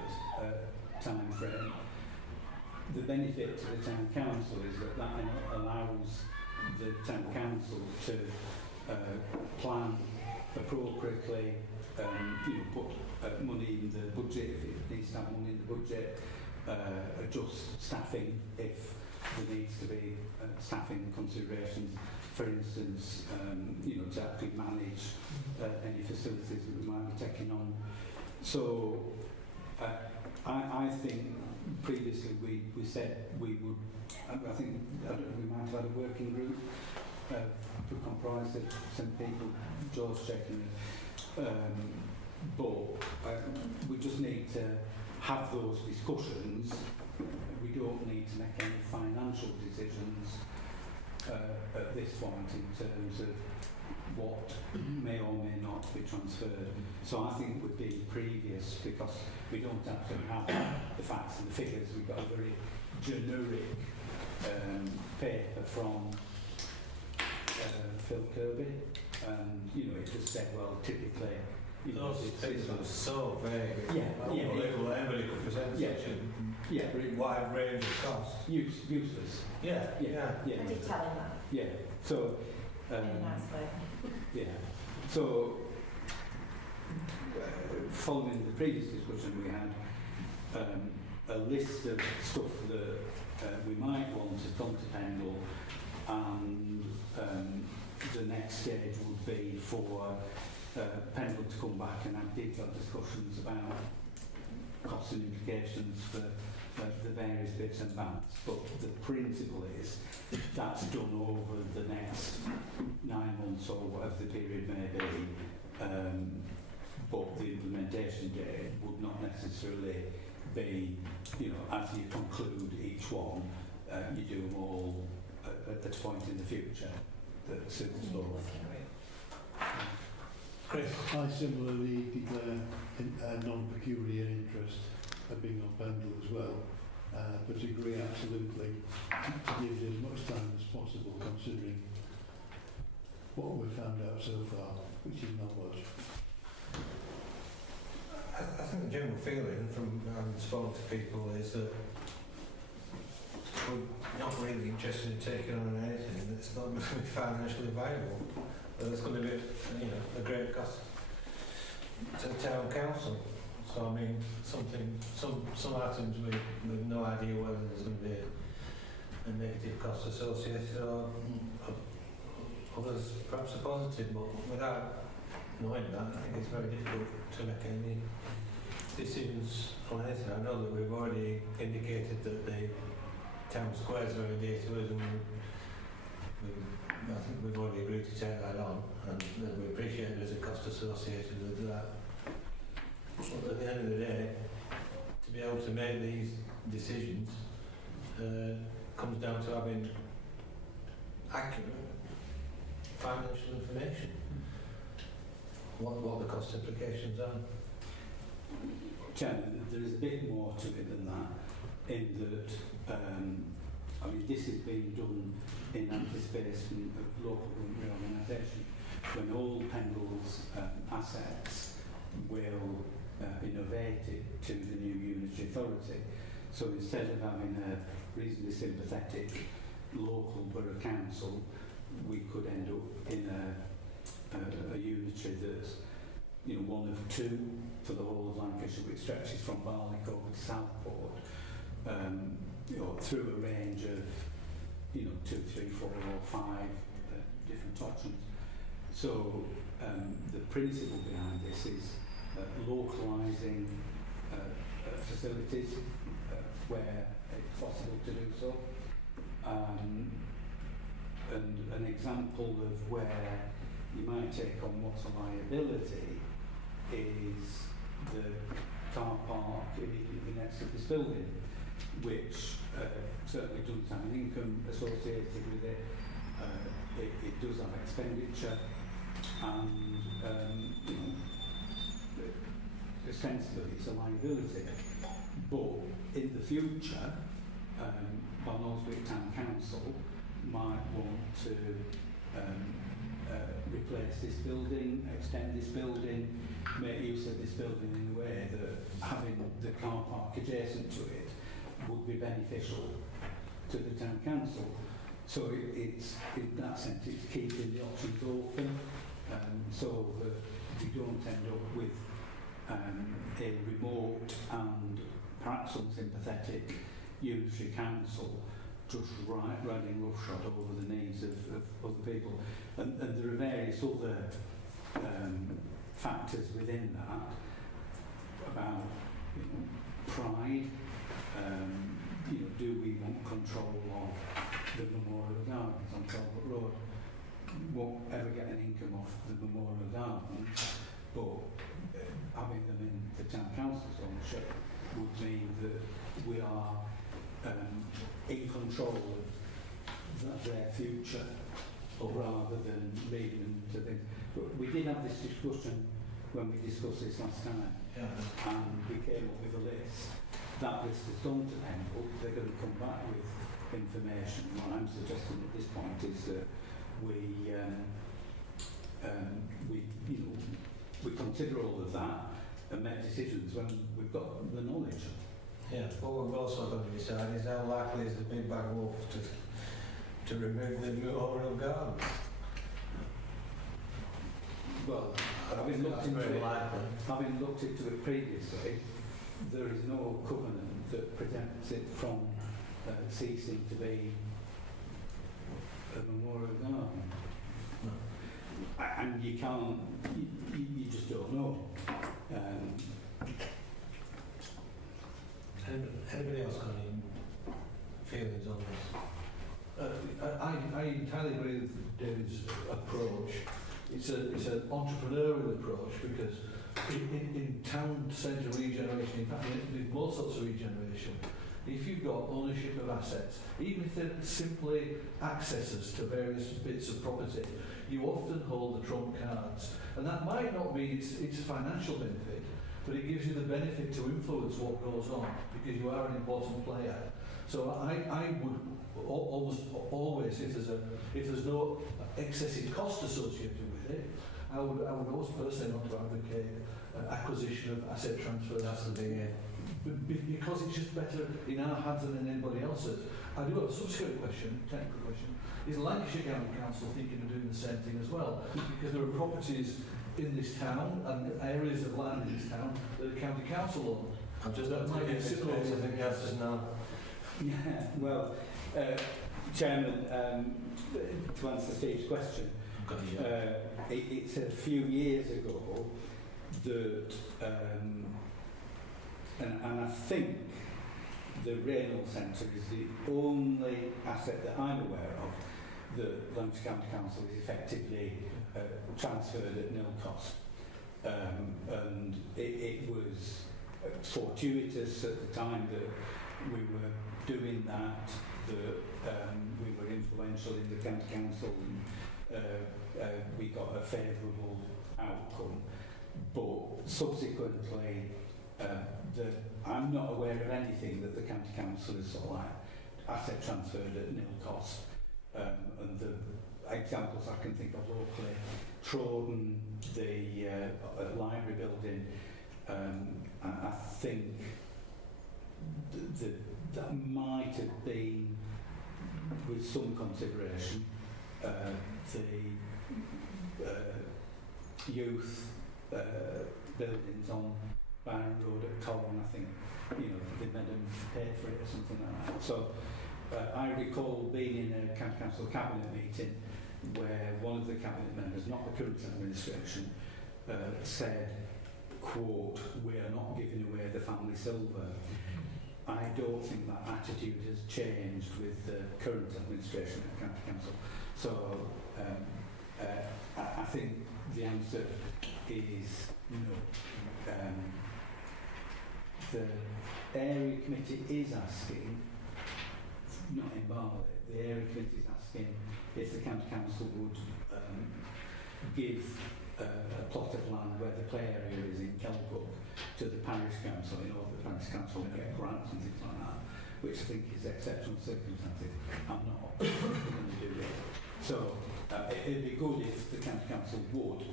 time frame. The benefit to the Town Council is that that allows the Town Council to plan appropriately, put money in the budget if it needs to have money in the budget, adjust staffing if there needs to be staffing considerations. For instance, to actually manage any facilities that we might be taking on. So I think previously we said we would, I think we might have had a working group comprised of some people, George checking it, but we just need to have those discussions. We don't need to make any financial decisions at this point in terms of what may or may not be transferred. So I think it would be previous, because we don't actually have the facts and the figures. We've got a very generic paper from Phil Kirby, and it just said, well, typically, Those things are so vague. Unbelievable. Anybody could present such a very wide range of costs. Useless. Yeah. I did tell him that. Yeah. So. In a nice way. Yeah. So, following the previous discussion we had, a list of stuff that we might want to come to Pendle, and the next stage would be for Pendle to come back and have detailed discussions about costs and implications for the various bits and bats. But the principle is that's done over the next 9 months or whatever the period may be, but the implementation date would not necessarily be, as you conclude each one, you do them all at a point in the future that suits both. Chris? I similarly declare a non-peculiar interest of being on Pendle as well, but agree absolutely to give it as much time as possible, considering what we've found out so far, which is not much. I think the general feeling from having spoken to people is that we're not really interested in taking on anything that's not going to be financially viable. But it's going to be, a great cost to the Town Council. So I mean, some items we've no idea whether there's going to be a negative cost associated or others perhaps a positive, but without knowing that, I think it's very difficult to make any decisions on anything. I know that we've already indicated that the town square is very dear to us, and I think we've already agreed to take that on, and that we appreciate there's a cost associated with that. But at the end of the day, to be able to make these decisions, comes down to having accurate financial information. What the cost implications are. Chairman, there is a bit more to it than that, in that, I mean, this is being done in anticipation of local reorganisation, when all Pendle's assets will be novated to the new unitary authority. So instead of having a reasonably sympathetic local borough council, we could end up in a unitary that's, you know, one of two for the whole of Lancashire, which stretches from Barnoldswick over to Southport, you know, through a range of, you know, 2, 3, 4 or 5 different options. So the principle behind this is localising facilities where it's possible to do so. And an example of where you might take on what's a liability is the car park immediately next to this building, which certainly doesn't have an income associated with it. It does have expenditure, and you know, ostensibly it's a liability. But in the future, Barnoldswick Town Council might want to replace this building, extend this building, make use of this building in a way that having the car park adjacent to it would be beneficial to the Town Council. So it's, in that sense, it's keeping the options open, so that we don't end up with a remote and perhaps unsympathetic unitary council just running roughshod over the needs of other people. And there are various other factors within that about, you know, pride. You know, do we want control of the Memorial Gardens on Talbot Road? Won't ever get an income off the Memorial Gardens, but having them in the Town Council's ownership would mean that we are in control of their future, rather than leaving them to things. But we did have this discussion when we discussed this last time, and we came up with a list. That list is done to Pendle. They're going to come back with information. What I'm suggesting at this point is that we consider all of that and make decisions when we've got the knowledge. Yeah, what we've also got to decide is how likely is the big bad wolf to remove the Memorial Gardens. Well, having looked into it previously, there is no covenant that prevents it from ceasing to be a memorial garden. No. And you can't, you just don't know. Anybody else got any feelings on this? I entirely agree with David's approach. It's an entrepreneurial approach, because in town centre regeneration, in fact in most sorts of regeneration, if you've got ownership of assets, even if they're simply accesses to various bits of property, you often hold the trump cards. And that might not mean it's a financial benefit, but it gives you the benefit to influence what goes on, because you are an important player. So I would almost always, if there's no excessive cost associated with it, I would always personally not to advocate acquisition of asset transfers. That's the thing, because it's just better in our hands than in anybody else's. I do have a subsequent question, technical question. Is Lancashire County Council thinking of doing the same thing as well? Because there are properties in this town and areas of land in this town that the county council own. I'm just not taking it serious. I think the answer is no. Yeah, well, Chairman, to answer Steve's question, it's a few years ago that, and I think the Raynham Centre is the only asset that I'm aware of that Lancashire County Council is effectively transferred at nil cost. And it was fortuitous at the time that we were doing that, we were influential in the county council, and we got a favourable outcome. But subsequently, I'm not aware of anything that the county council has sort of like asset transferred at nil cost. And the examples I can think of locally, Trawden, the library building, I think that might have been, with some consideration, the youth buildings on Byron Road at Colne, I think, you know, they made them pay for it or something like that. So I recall being in a county council cabinet meeting where one of the cabinet members, not the current administration, said, quote, "We are not giving away the family silver." I don't think that attitude has changed with the current administration at county council. So I think the answer is no. The area committee is asking, not in Barnoldswick, the area committee is asking if the county council would give a plot of land where the play area is in Kelbrook to the parish council in order the parish council will get grants and things like that, which I think is exceptional circumstances. I'm not going to do it. So it'd be good if the county council would,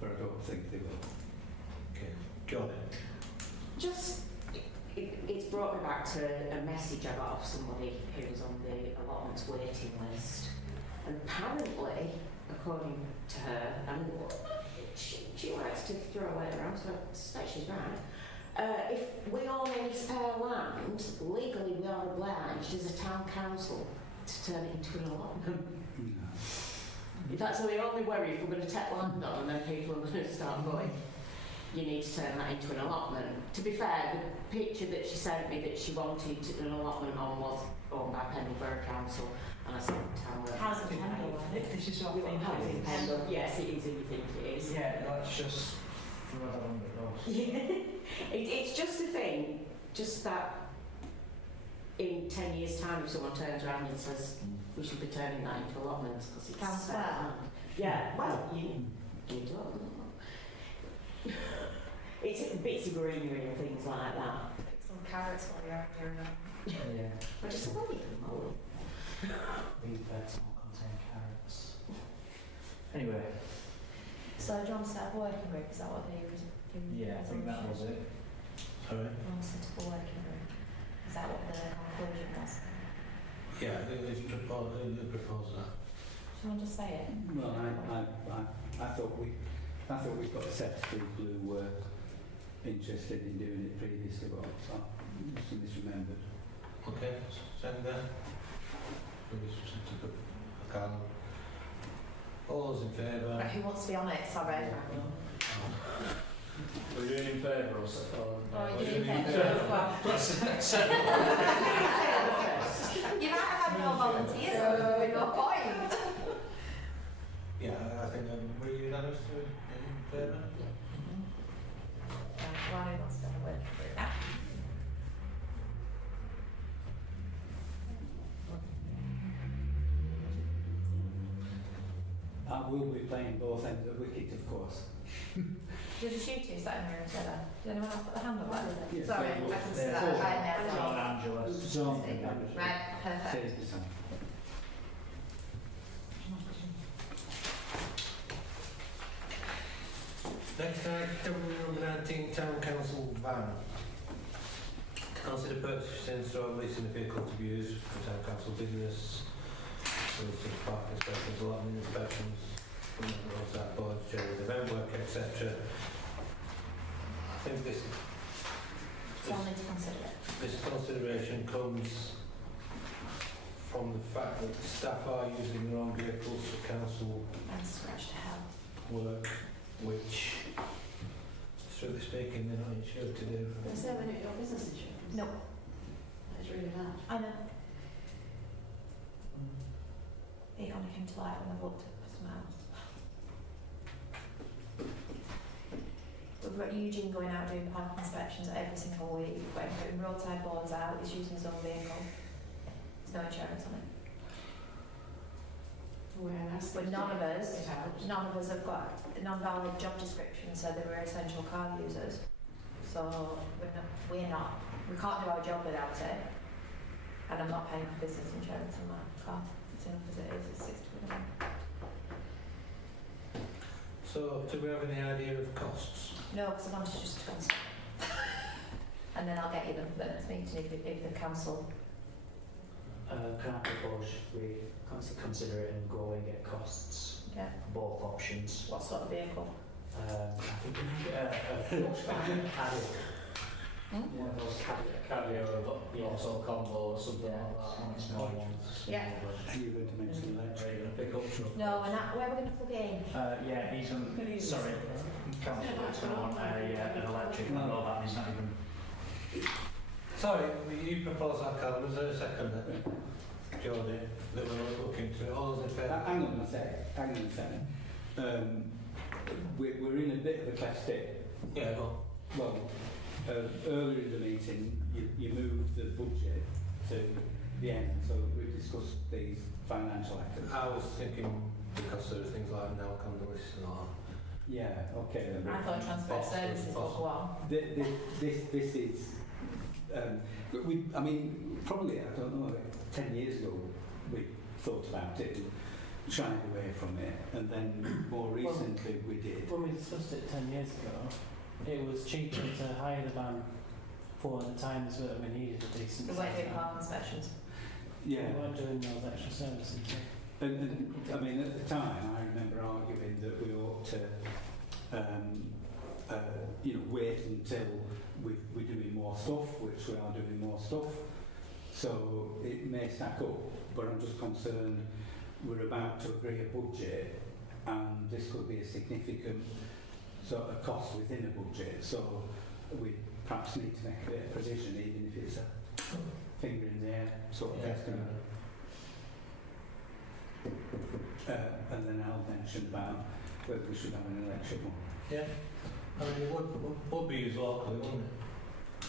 but I don't think they will. Okay, John. Just, it's brought me back to a message I got off somebody who was on the allotments waiting list. And apparently, according to her, and she likes to throw it around, so I suspect she's right. If we own any spare land, legally we are obliged as a town council to turn it into an allotment. In fact, so the only worry if we're going to take land on and then people are going to start going, you need to turn that into an allotment. To be fair, the picture that she sent me that she wanted an allotment on was owned by Pendlebury Council, and I said town. Housing Pendle. This is what I think Housing it is. Pendle. Yes, it is. You think it is? Yeah, that's just for other one that knows. Yeah, it's just a thing. Just that in 10 years' time, if someone turns around and says we should be turning that into allotments because it's Council. spare land. Yeah, well, you don't. It's bits of greenery and things like that. Pick some carrots while you're out here and Yeah. I just said, well, you can mow them. These beds all contain carrots. Anyway, So John set up a working group, is that what they were doing? yeah, I think that was it. Sorry? John set up a working group. Is that what the conclusion was? Yeah, it's proposed that. Do you want to say it? Well, I thought we've got a set of people who were interested in doing it previously, but I must have misremembered. Okay, send that. Please, just a card. All those in favour? Right, who wants to be on it? Sorry. We're doing in favour or so? Oh, you did in favour. Well, you might have had more volunteers, so no point. Yeah, I think we're unanimous in favour. Right, who wants to have a working group now? I will be playing both ends of the wicket, of course. There's just you two sitting here together. Did anyone else put their hand up there? Yes, Sorry, I yeah, can see yeah, that. four. Right now. John Angela. Right, perfect. Says the same. Next item, number 19, Town Council van. Consider purchasing or leasing a vehicle to be used for Town Council business, soliciting parking spaces, allotment inspections, roadside boards, general event work, etc. I think this So I'll need to consider it. this consideration comes from the fact that staff are using their own vehicles for council I'm scratched to hell. work, which, strictly speaking, they're not insured to do. They say they don't your business insurance. No, That is really hard. I know. It only came to light when I looked at something else. But Eugene going out doing park inspections every single week, when putting roadside boards out, he's using his own vehicle. There's no insurance on it. Whereas But none of us have got a non-valid job description, so they were essential car users. So we can't do our job without it. And I'm not paying for business insurance on my car. It's enough as it is, it's 60 quid a month. So, do we have any idea of costs? No, because I wanted just to consider. And then I'll get you them for the next meeting if the council. Can I propose we consider it and go and get costs Yeah. for both options? What sort of vehicle? I think we can get a caddy. One of those caddy or also combo or something like that, one of the small ones. Yeah. Are you going to mention electric? Are you going to pick up truck? No, and where we're going to plug in? Yeah, he's going to, sorry, Councillor's going to want an electric one, no, that is not even. Sorry, you proposed that, Carl. Was there a second then? Jodie, that we're looking to? All those in favour? Hang on a second. We're in a bit of a cleft state. Yeah, go Well, earlier in the meeting, you moved the budget to the end, so we discussed these financial items. on. I was thinking because there are things like now on the list and all. Yeah, okay then. I thought transfer services will go on. This is, I mean, probably, I don't know, 10 years ago, we thought about it and shied away from it, and then more recently we did. When we discussed it 10 years ago, it was cheaper to hire the van for the times that we needed a decent We weren't doing set. park inspections. Yeah. We weren't doing those extra services. And I mean, at the time, I remember arguing that we ought to, wait until we're doing more stuff, which we are doing more stuff. So it may stack up, but I'm just concerned we're about to agree a budget, and this could be a significant sort of cost within a budget. So we perhaps need to make a bit of provision, even if it's a finger in the air sort of estimate. And then I'll mention about whether we should have an electric one. Yeah. I mean, it would be used locally, wouldn't it?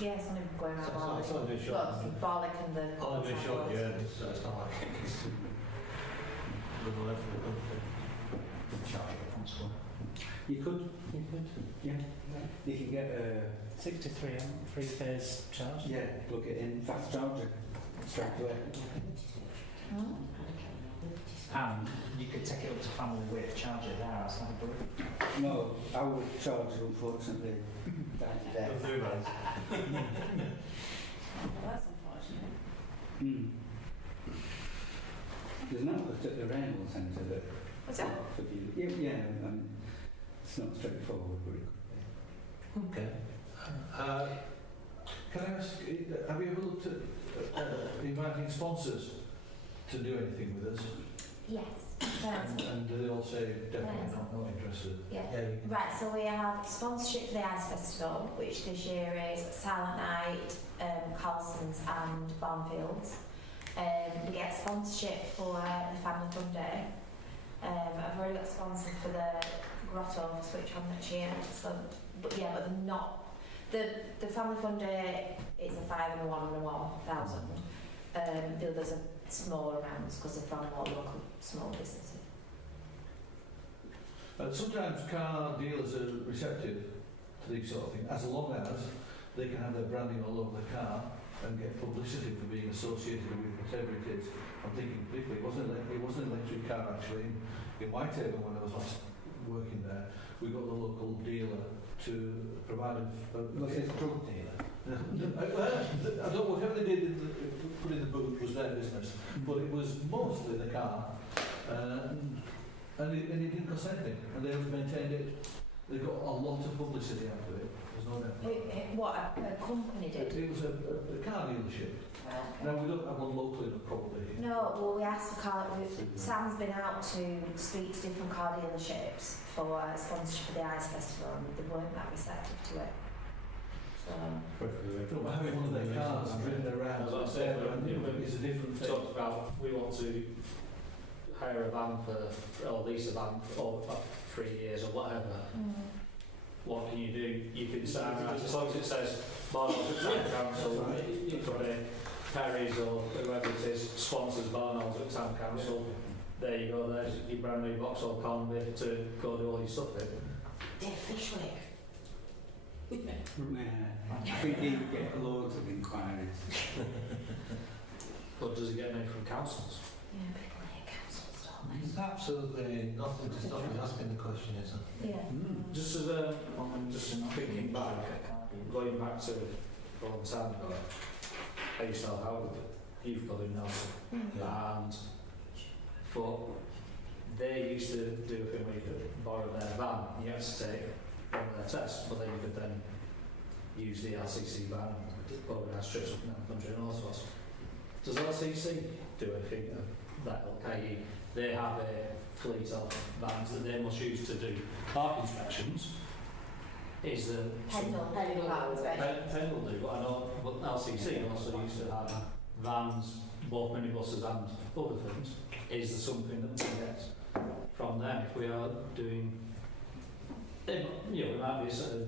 Yeah, it's only going around Barley. It's only a short. But Barley and the... Only a short journey, so it's not like it's the left of the country. You could, yeah. You can get a 63 three-phase charge. yeah, plug it in, fast charger, straight away. Hmm? And you could take it up to family with, charge it there, that's not a brilliant. No, our charger unfortunately died today. Don't do that. Well, that's unfortunate. Mm. There's an outlet at the Rainbow Centre that What's that? could be, it's not straightforward, but it could be. Okay. Can I ask, have you ever looked at inviting sponsors to do anything with us? Yes. And do they all say definitely not interested? Yeah. Yeah, you Right, so we have sponsorship for the Ice Festival, which this year is Silent Night, Carlson's and Barnfields. We get sponsorship for the Family Fun Day. I've already got sponsored for the Grotto, switch on next year. So, but they're not. The Family Fun Day, it's a 5 and a 1 and a 1,000. The others are smaller amounts because they're from more local small businesses. Sometimes car dealers are receptive to these sort of things, as long as they can have their branding all over the car and get publicity for being associated with whatever it is. I'm thinking particularly, it wasn't an electric car actually in Whitehaven when I was last working there. We got the local dealer to provide Was it a drug dealer? I don't know, whatever they did, put in the book was their business, but it was mostly the car, and it didn't cost anything, and they maintained it. They got a lot of publicity out of it. There's no doubt. What a company did? It was a car dealership. Now we don't have one locally, but probably. No, well we asked the car. Sam's been out to speak to different car dealerships for sponsorship of the Ice Festival, and they weren't that receptive to it. So. But having one of their cars driven around As I say, is a different we thing. talked about we want to hire a van or lease a van for 3 years or whatever. what can you do? You can sign out, as long as it says Barnoldswick Town Council, you put it, Perry's or whoever it is, sponsors Barnoldswick Town Council. There you go, there's your brand new Vauxhall Convoy to go do all your stuff in. Dear Fishwick. I think he would get loads of inquiries. But does it get any from councils? Yeah, people hate councils, don't they? There's absolutely nothing to stop me asking the question, is there? Yeah. Just as I'm just thinking back, going back to a long time ago, I used to help out with the youth club in Nelson, and they used to do a thing where you could borrow their van, you had to take one of their tests, but then you could then use the LCC van, organise trips up and down the country and all sorts. Does LCC do anything of that ilk? i.e. they have a fleet of vans that they must use to do park inspections? Is the Pendle inspection. Pendle do, but I know but LCC also used to have vans, both minibuses and other things. Is there something that we get from them if we are doing? It might be sort of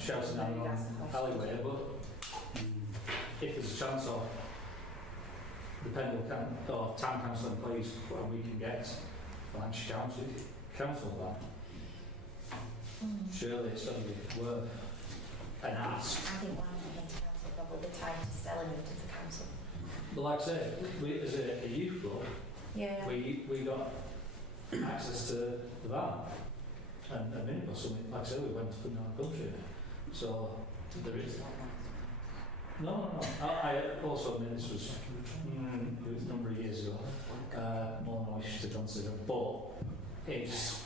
shouting out on alleyway, but if there's a chance of the Pendle or town council employees where we can get financial council van, surely it's going to be worth an ask. I think one of the council probably tied to Stella moved to the council. But like I say, we, as a youth club, Yeah. we got access to the van and a minibus, and like I say, we went up and down the country. So there is. No. I also admit this was it was a number of years ago, more than I wish to consider, but it's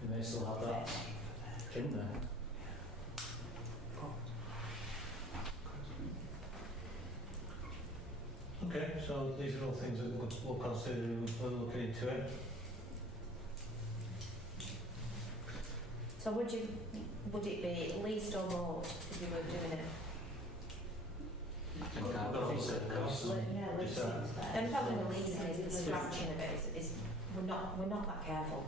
we may still have that in there. Okay, so these are all things that we'll consider when we're looking into it. So would it be leased or bought if you were doing it? And the problem with leasing is the scratching of it is we're not that careful.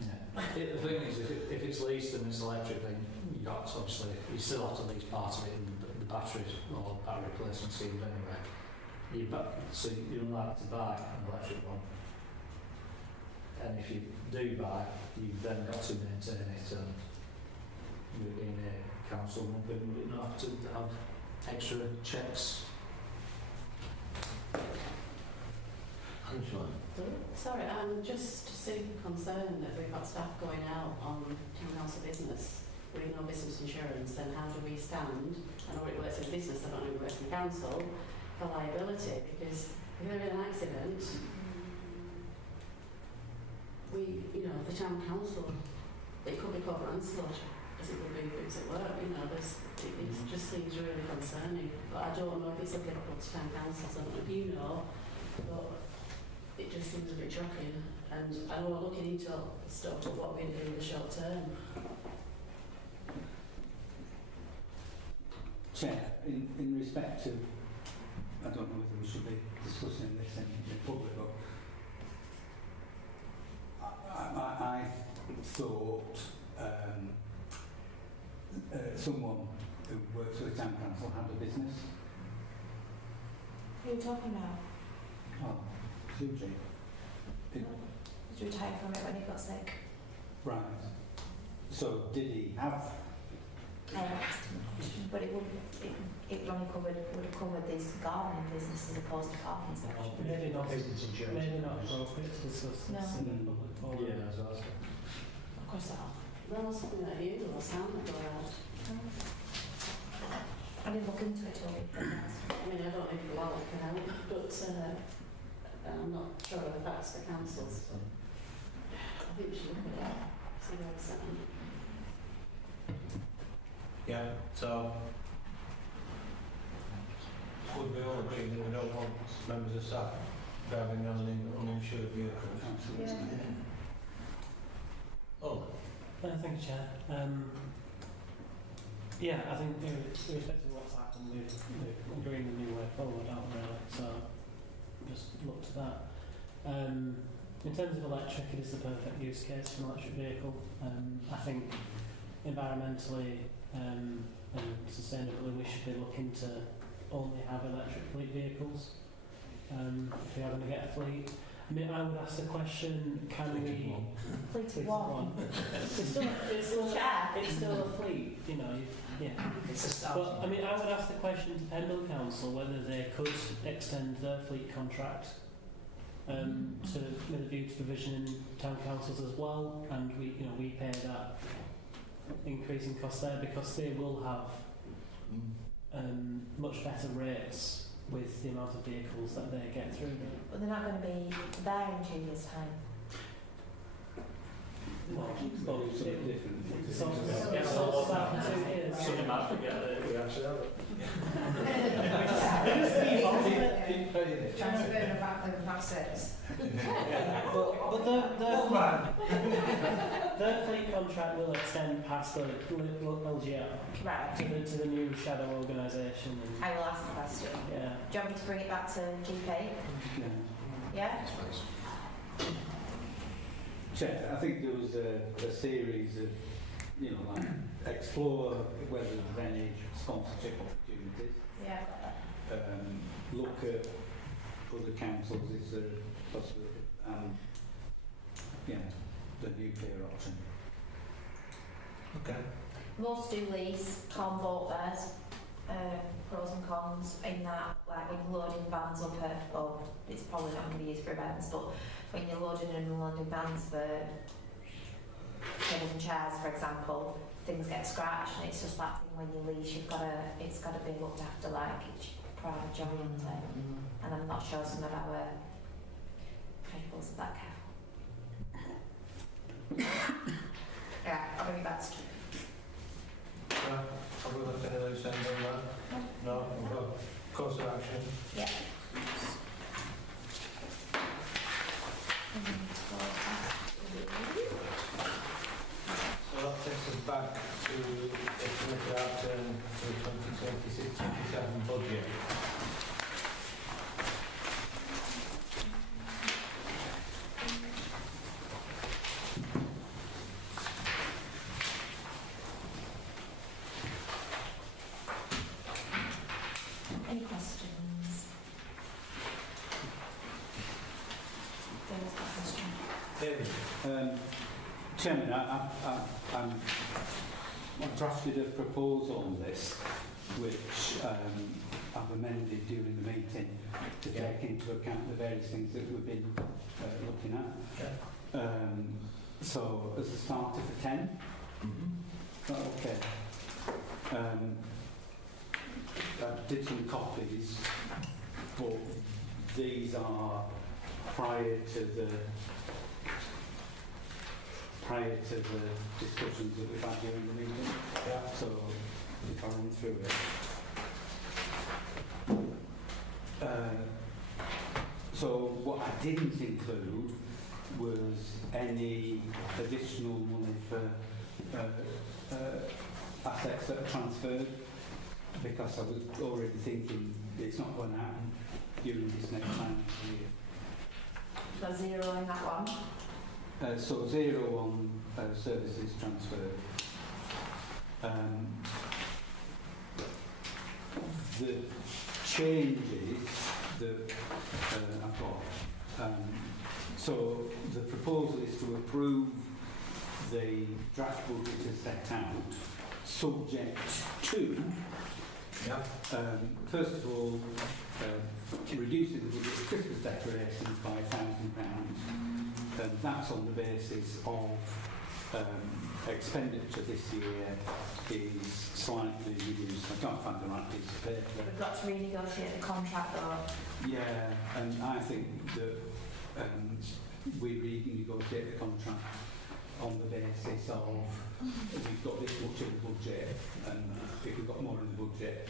Yeah. The thing is, if it's leased and it's electric, then you got to obviously you still have to lease part of it in the batteries or battery replacement scheme anyway. So you're unlikely to buy an electric one, and if you do buy, you've then got to maintain it. And in a council, would it not have to have extra checks? Sorry, I'm just super concerned that we've got staff going out on town council business with no business insurance. Then how do we stand? I know it works in business, I don't know it works in council, for liability, because if there is an accident, the town council, it could be corporate manslaughter, as it would be if it's at work, it just seems really concerning. But I don't know if it's applicable to town councils, I don't know if you know, but it just seems a bit shocking. And I know we're looking into stuff, but what we're going to do in the short term. Chair, in respect to, I don't know whether we should be discussing this in public, but I thought someone who works for the town council had a business. Who are you talking about? Oh, Suji. Did you retire from it when he got sick? Right. So did he have? I asked him, but it would have covered this gardening business as opposed to parking section. Maybe not business insurance. Maybe not appropriate to discuss No. this in a public forum. Yeah, that's awesome. Of course not. There was something that you or Sam would go out. I didn't look into it all. I mean, I don't know if Lal can help, but I'm not sure of the facts for councils. I think we should look at that, see where it's at. Yeah, so would we all agree that we don't want members of staff driving around in uninsured vehicles? Absolutely. Oh, Thank you, Chair. Yeah, I think irrespective of what's happened, we're agreeing the new way forward, aren't we? Really? So just look to that. In terms of electric, it is the perfect use case for an electric vehicle. I think environmentally and sustainably we should be looking to only have electric fleet vehicles if we are going to get a fleet. I mean, I would ask the question, can we... Fleet Fleet of one. it's still a fleet, you know, yeah. It's a start. But, I mean, I would ask the question to Pendle Council whether they could extend their fleet contract with a view to provision in town councils as well, and we pay that increasing cost there because they will have much better rates with the amount of vehicles that they get through them. But they're not going to be there in 2 years' time. Well, It's different. it's all about 2 years. Some might forget that we actually have it. Transfer of assets. But their fleet contract will extend past the LGR Right. to the new shadow organisation. I will ask the question. Yeah. Do you want me to bring it back to GP? Yeah? Chair, I think there was a series of, like, explore whether there's any sponsorship opportunities. Yeah. Look at other councils, is there a possibility? The nuclear option. Okay. Most do lease, can't vote theirs. Pros and cons in that, like when you're loading vans up it's probably not going to be used for events, but when you're loading and unloading vans for tables and chairs, for example, things get scratched, and it's just that thing when you lease, it's got to be looked after like it's private job, isn't it? And I'm not sure some of our tables are that careful. Yeah, I'll bring it back to Have we left any loose ends on that? No? We've got course of action. Yeah. So that takes us back to the committed action for the 2026-27 budget. Any questions? There was a question. David? Chairman, I've drafted a proposal on this, which I've amended during the meeting to take into account the various things that we've been looking at. So, as a starter for 10? Okay. I did some copies, but these are prior to the discussions that we've had during the meeting. Yeah. So if I run through it. So what I didn't include was any additional money for assets that are transferred, because I was already thinking it's not going to happen during this next financial year. So 0 in that one. So 0 on services transferred. The changes that I've got. So the proposal is to approve the draft budget as set out, subject to, first of all, reducing the budget of Christmas decorations by £1,000. And that's on the basis of expenditure this year is slightly reduced. I can't find the right piece of paper. We've got to renegotiate the contract though. Yeah, and I think that we renegotiate the contract on the basis of we've got this much in the budget, and if we've got more in the budget,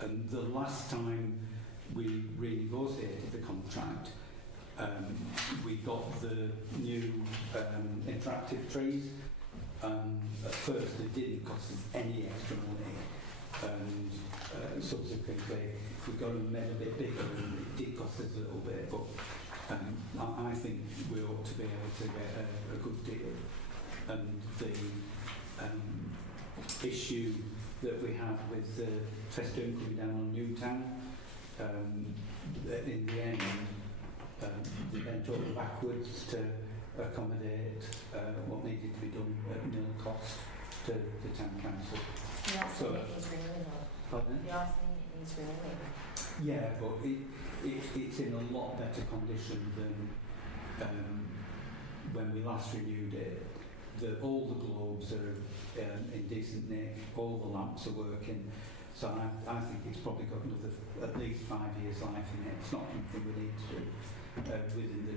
and the last time we renegotiated the contract, we got the new interactive trees. At first it didn't cost us any extra money, and subsequently if we got them made a bit bigger, it did cost us a little bit, but I think we ought to be able to get a good deal. And the issue that we have with the festoon coming down on Newtown, in the end, they bent over backwards to accommodate what needed to be done at nil cost to the town council. You are So- saying it needs renewing though. Pardon? You are saying it needs renewing. Yeah, but it's in a lot better condition than when we last renewed it. All the globes are in decent nick, all the lamps are working, so I think it's probably got another at least 5 years life in it. It's not something we need to do within the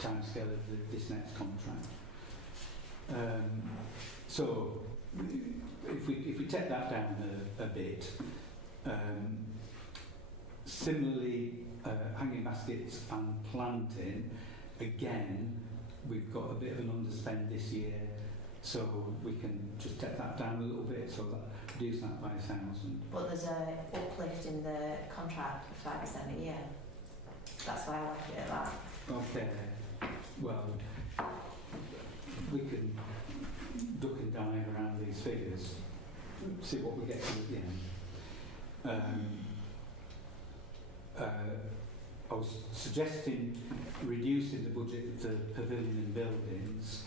timescale of this next contract. So if we take that down a bit, similarly, hanging baskets and planting, again, we've got a bit of an underspend this year, so we can just take that down a little bit, so that reduce that by 1,000. But there's a uplift in the contract of 5% a year. That's why I left it at that. Okay, well, we can duck and dive around these figures, see what we get to at the end. I was suggesting reducing the budget of the pavilion and buildings,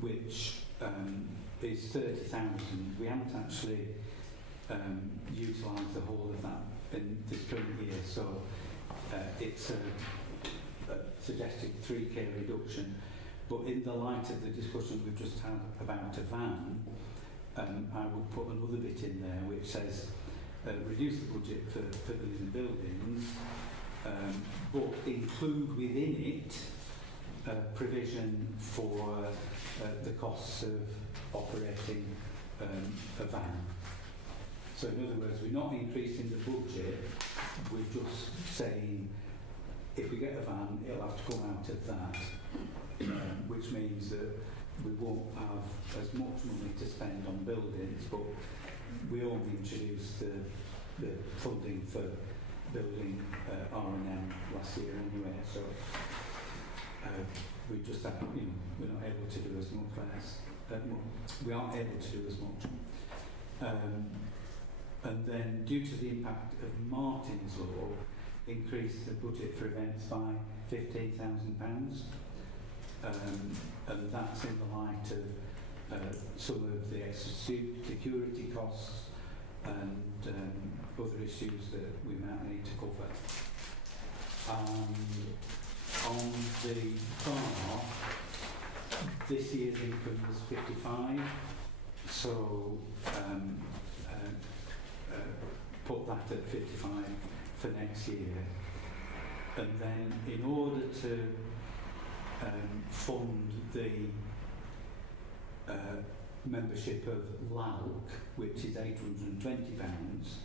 which is 30,000. We haven't actually utilised the whole of that in this current year, so it's a suggested 3k reduction. But in the light of the discussion we've just had about a van, I would put another bit in there which says reduce the budget for pavilion and buildings, but include within it provision for the costs of operating a van. So in other words, we're not increasing the budget, we're just saying if we get a van, it'll have to come out of that, which means that we won't have as much money to spend on buildings, but we only introduced the funding for building R&M last year anyway, so we just have, we're not able to do as much we aren't able to do as much. And then due to the impact of Martin's Law, increase the budget for events by £15,000, and that's in the light of some of the extra security costs and other issues that we might need to cover. On the bar, this year's income was 55, so put that at 55 for next year. And then in order to fund the membership of LALC, which is £820,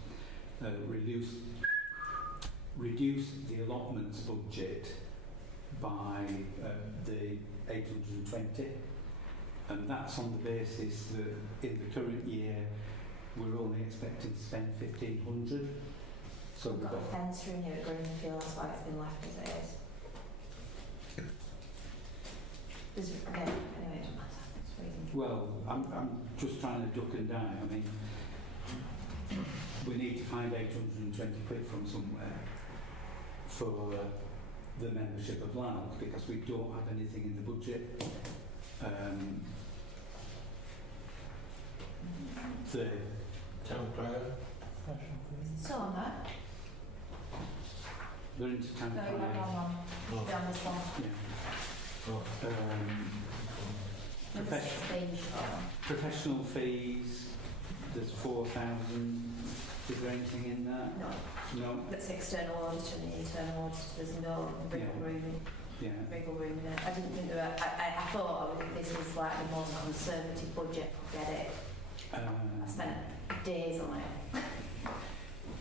reduce the allotments budget by the 820, and that's on the basis that in the current year we're only expecting to spend 1,500. So We've got a fence through here at Greenfield, that's why it's been left as it is. Anyway, it doesn't matter. It's reasonable. Well, I'm just trying to duck and dive. I mean, we need to find 820 quid from somewhere for the membership of LALC because we don't have anything in the budget. The Town crier. Still on that? they're into town No, crier. you're on on this one. Yeah. Number 16. Professional fees, there's 4,000. Is there anything in that? No. No? That's external auditor and the internal auditor. There's no wriggle Yeah. room in Yeah. wriggle room in it. I didn't think there were, I thought this was like the most conservative budget. Get it? I spent days on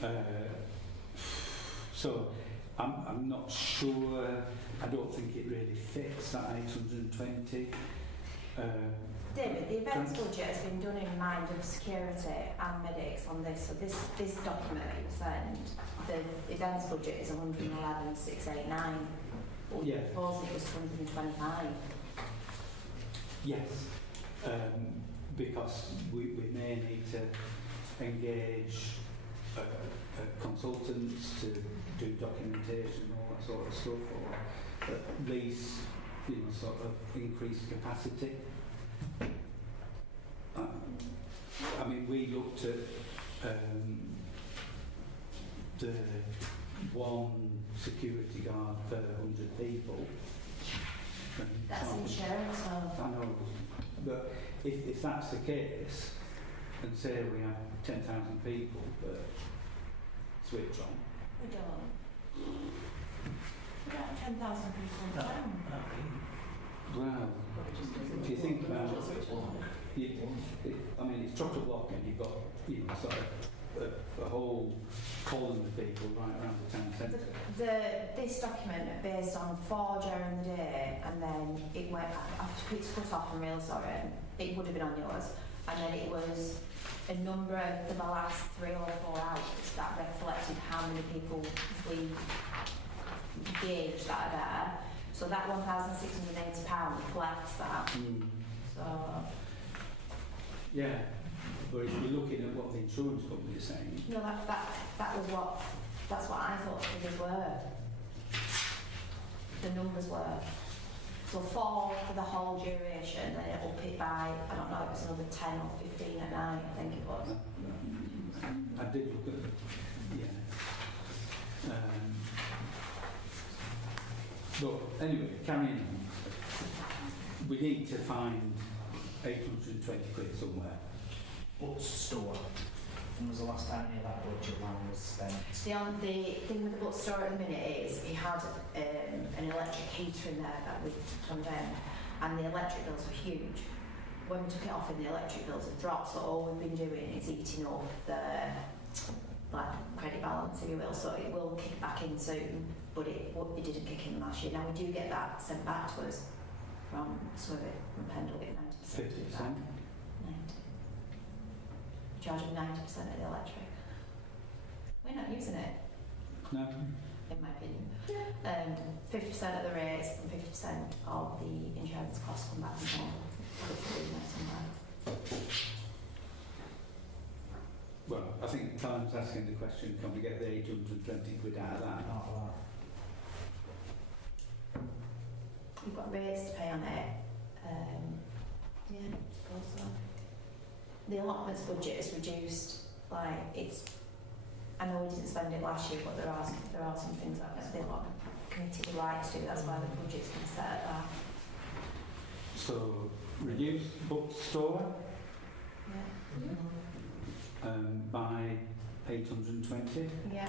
it. So I'm not sure. I don't think it really fits that 820. David, the events budget has been done in mind of security and medics on this. So this document that you send, the events budget is 111,689. But Yeah. the proposal was 225. Yes, because we may need to engage consultants to do documentation, all that sort of stuff, or at least, you know, sort of increase capacity. I mean, we looked at the one security guard per 100 people. That's insurance, though. I know, but if that's the case, and say we have 10,000 people that switch on, We don't. We don't have 10,000 people in town. well, if you think about I mean, it's chock-a-block and you've got, you know, sort of a whole column of people right around the town centre. This document based on 4 during the day, and then it went. It's cut off. I'm really sorry. It would have been on yours, and then it was a number for the last 3 or 4 hours that reflected how many people we gauged that are there. So that £1,680 reflects that. So. Yeah, but if you're looking at what the insurance company is saying, No, that's what I thought the figures were. The numbers were. So 4 for the whole duration, then it'll pick by, I don't know, it was another 10 or 15 at night, I think it was. I did look at it, yeah. But anyway, carrying on, we need to find 820 quid somewhere. Bookstore. When was the last time any of that budget line was spent? The thing with the bookstore at the minute is he had an electric heater in there that we condemned, and the electric bills are huge. When we took it off, and the electric bills have dropped, so all we've been doing is eating up the credit balance, if you will. So it will kick back in soon, but it didn't kick in last year. Now we do get that sent back to us from Swivet, from Pendle, get 90%. 50%? 90. Charge them 90% of the electric. We're not using it, No? in my opinion. 50% of the rates and 50% of the insurance costs come back from home. Well, I think Callum's asking the question, can we get the 820 quid out of that? Not a lot. You've got rates to pay on it. Yeah, I suppose so. The allotments budget is reduced. Like it's, I know we didn't spend it last year, but there are some things that the allotment committee would like to do. That's why the budget's been set at that. So, reduce bookstore Yeah. By 820 Yeah.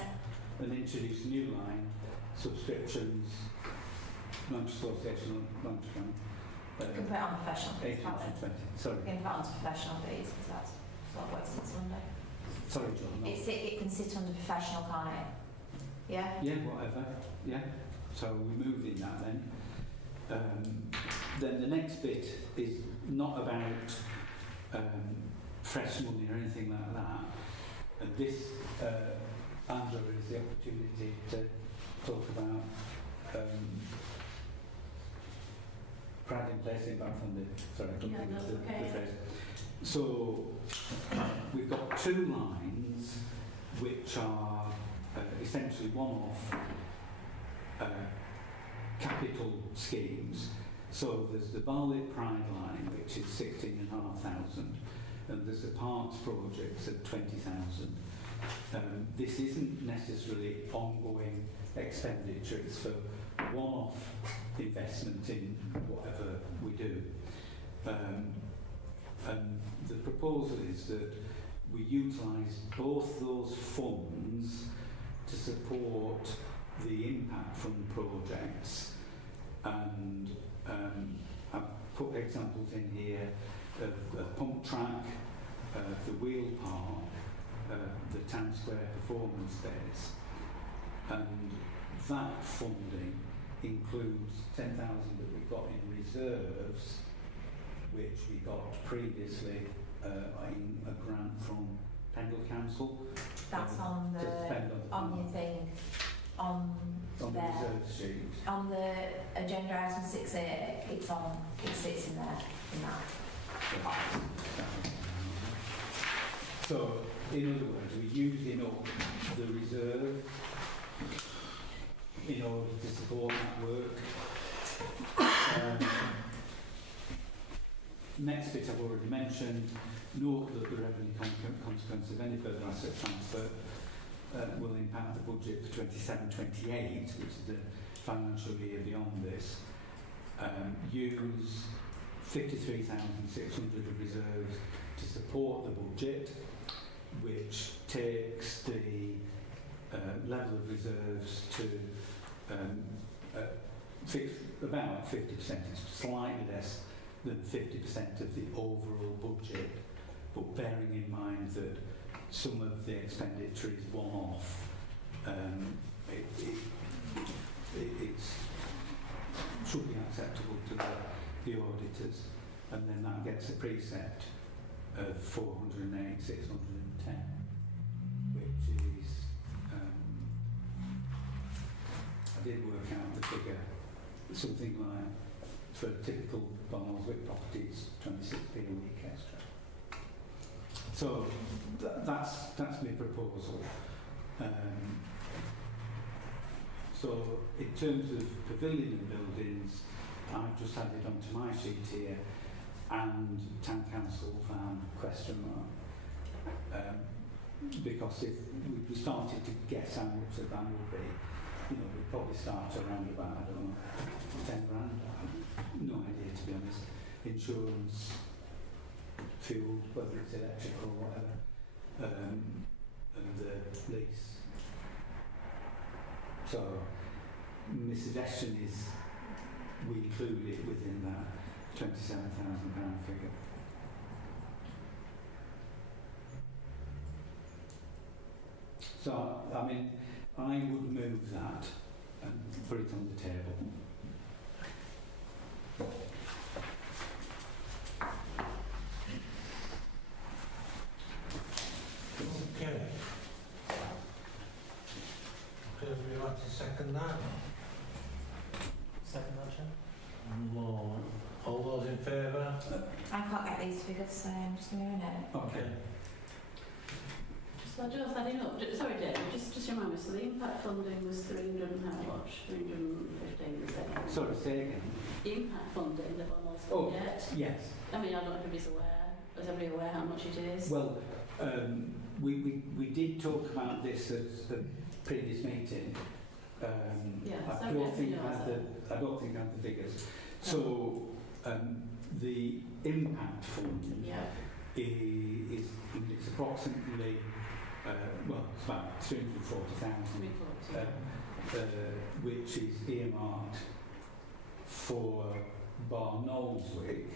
and introduce a new line, subscriptions, lunch association, lunch fund. You can put it on professional fees, can't we? 820, sorry. You can put it onto professional fees because that's what it sits under. Sorry, John. No. It can sit under professional, can't it? Yeah? Yeah, whatever. Yeah. So we moved in that then. Then the next bit is not about fresh money or anything like that. And this, Andrew, is the opportunity to talk about pride in place in funding. Sorry, I couldn't Yeah, think of that's the okay. phrase. So we've got 2 lines which are essentially one-off capital schemes. So there's the Barnoldswick Pride line, which is 16,500, and there's the Parks projects at 20,000. This isn't necessarily ongoing expenditure, it's for one-off investment in whatever we do. And the proposal is that we utilise both those funds to support the impact from projects, and I've put examples in here of the pump track, the wheel park, the town square performance days, and that funding includes 10,000 that we've got in reserves, which we got previously in a grant from Pendle Council. That's on to spend on your thing, on the there. reserve sheet. On the agenda item 6A, it sits in there, in that. So, in other words, we're using up the reserve in order to support that work. Next bit I've already mentioned, note that the revenue consequence of any further asset transfer will impact the budget for 27-28, which is the financial year beyond this. Use 53,600 of reserves to support the budget, which takes the level of reserves to about 50%. It's slightly less than 50% of the overall budget, but bearing in mind that some of the expenditure is one-off, it should be acceptable to the auditors, and then that gets a precept of 408,610, which is, I did work out the figure, something like, for a typical Barnoldswick property, it's 26p a week extra. So that's my proposal. So in terms of pavilion and buildings, I've just added onto my sheet here, and town council van ? Because if we started to guess how much the van would be, we'd probably start around about, I don't know, 10 grand. No idea, to be honest. Insurance, fuel, whether it's electric or whatever, and the lease. So my suggestion is we include it within that £27,000 figure. So, I mean, I would move that and put it on the table. Okay. Would you like to second that? Second that, Chair. No. All those in favour? I can't get these figures, so I'm just going to know. Okay. So just adding up, sorry Dave, just remind me, so the impact funding was 300 and how much? 315 you said? Sorry, say again. The impact funding that Barnoldswick Oh, get? yes. I mean, I don't know if everybody's aware. Is everybody aware how much it is? Well, we did talk about this at the previous meeting. I don't think I had the figures. So the impact fund is it's approximately it's about 340,000, which is earmarked for Barnoldswick,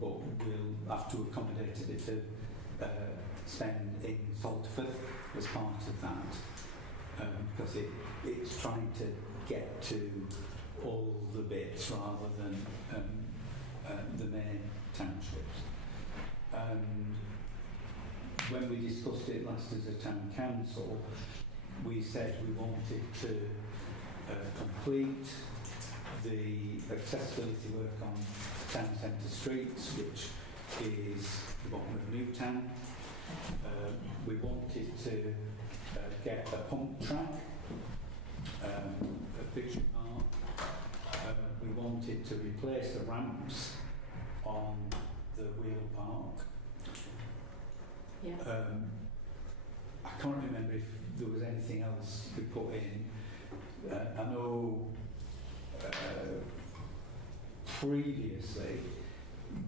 but we'll have to accommodate a bit of spend in Salterford as part of that, because it's trying to get to all the bits rather than the main townships. And when we discussed it last as a town council, we said we wanted to complete the accessibility work on town centre streets, which is the bottom of Newtown. We wanted to get a pump track at Fiction Park. We wanted to replace the ramps on the Wheel Park. I can't remember if there was anything else we put in. I know previously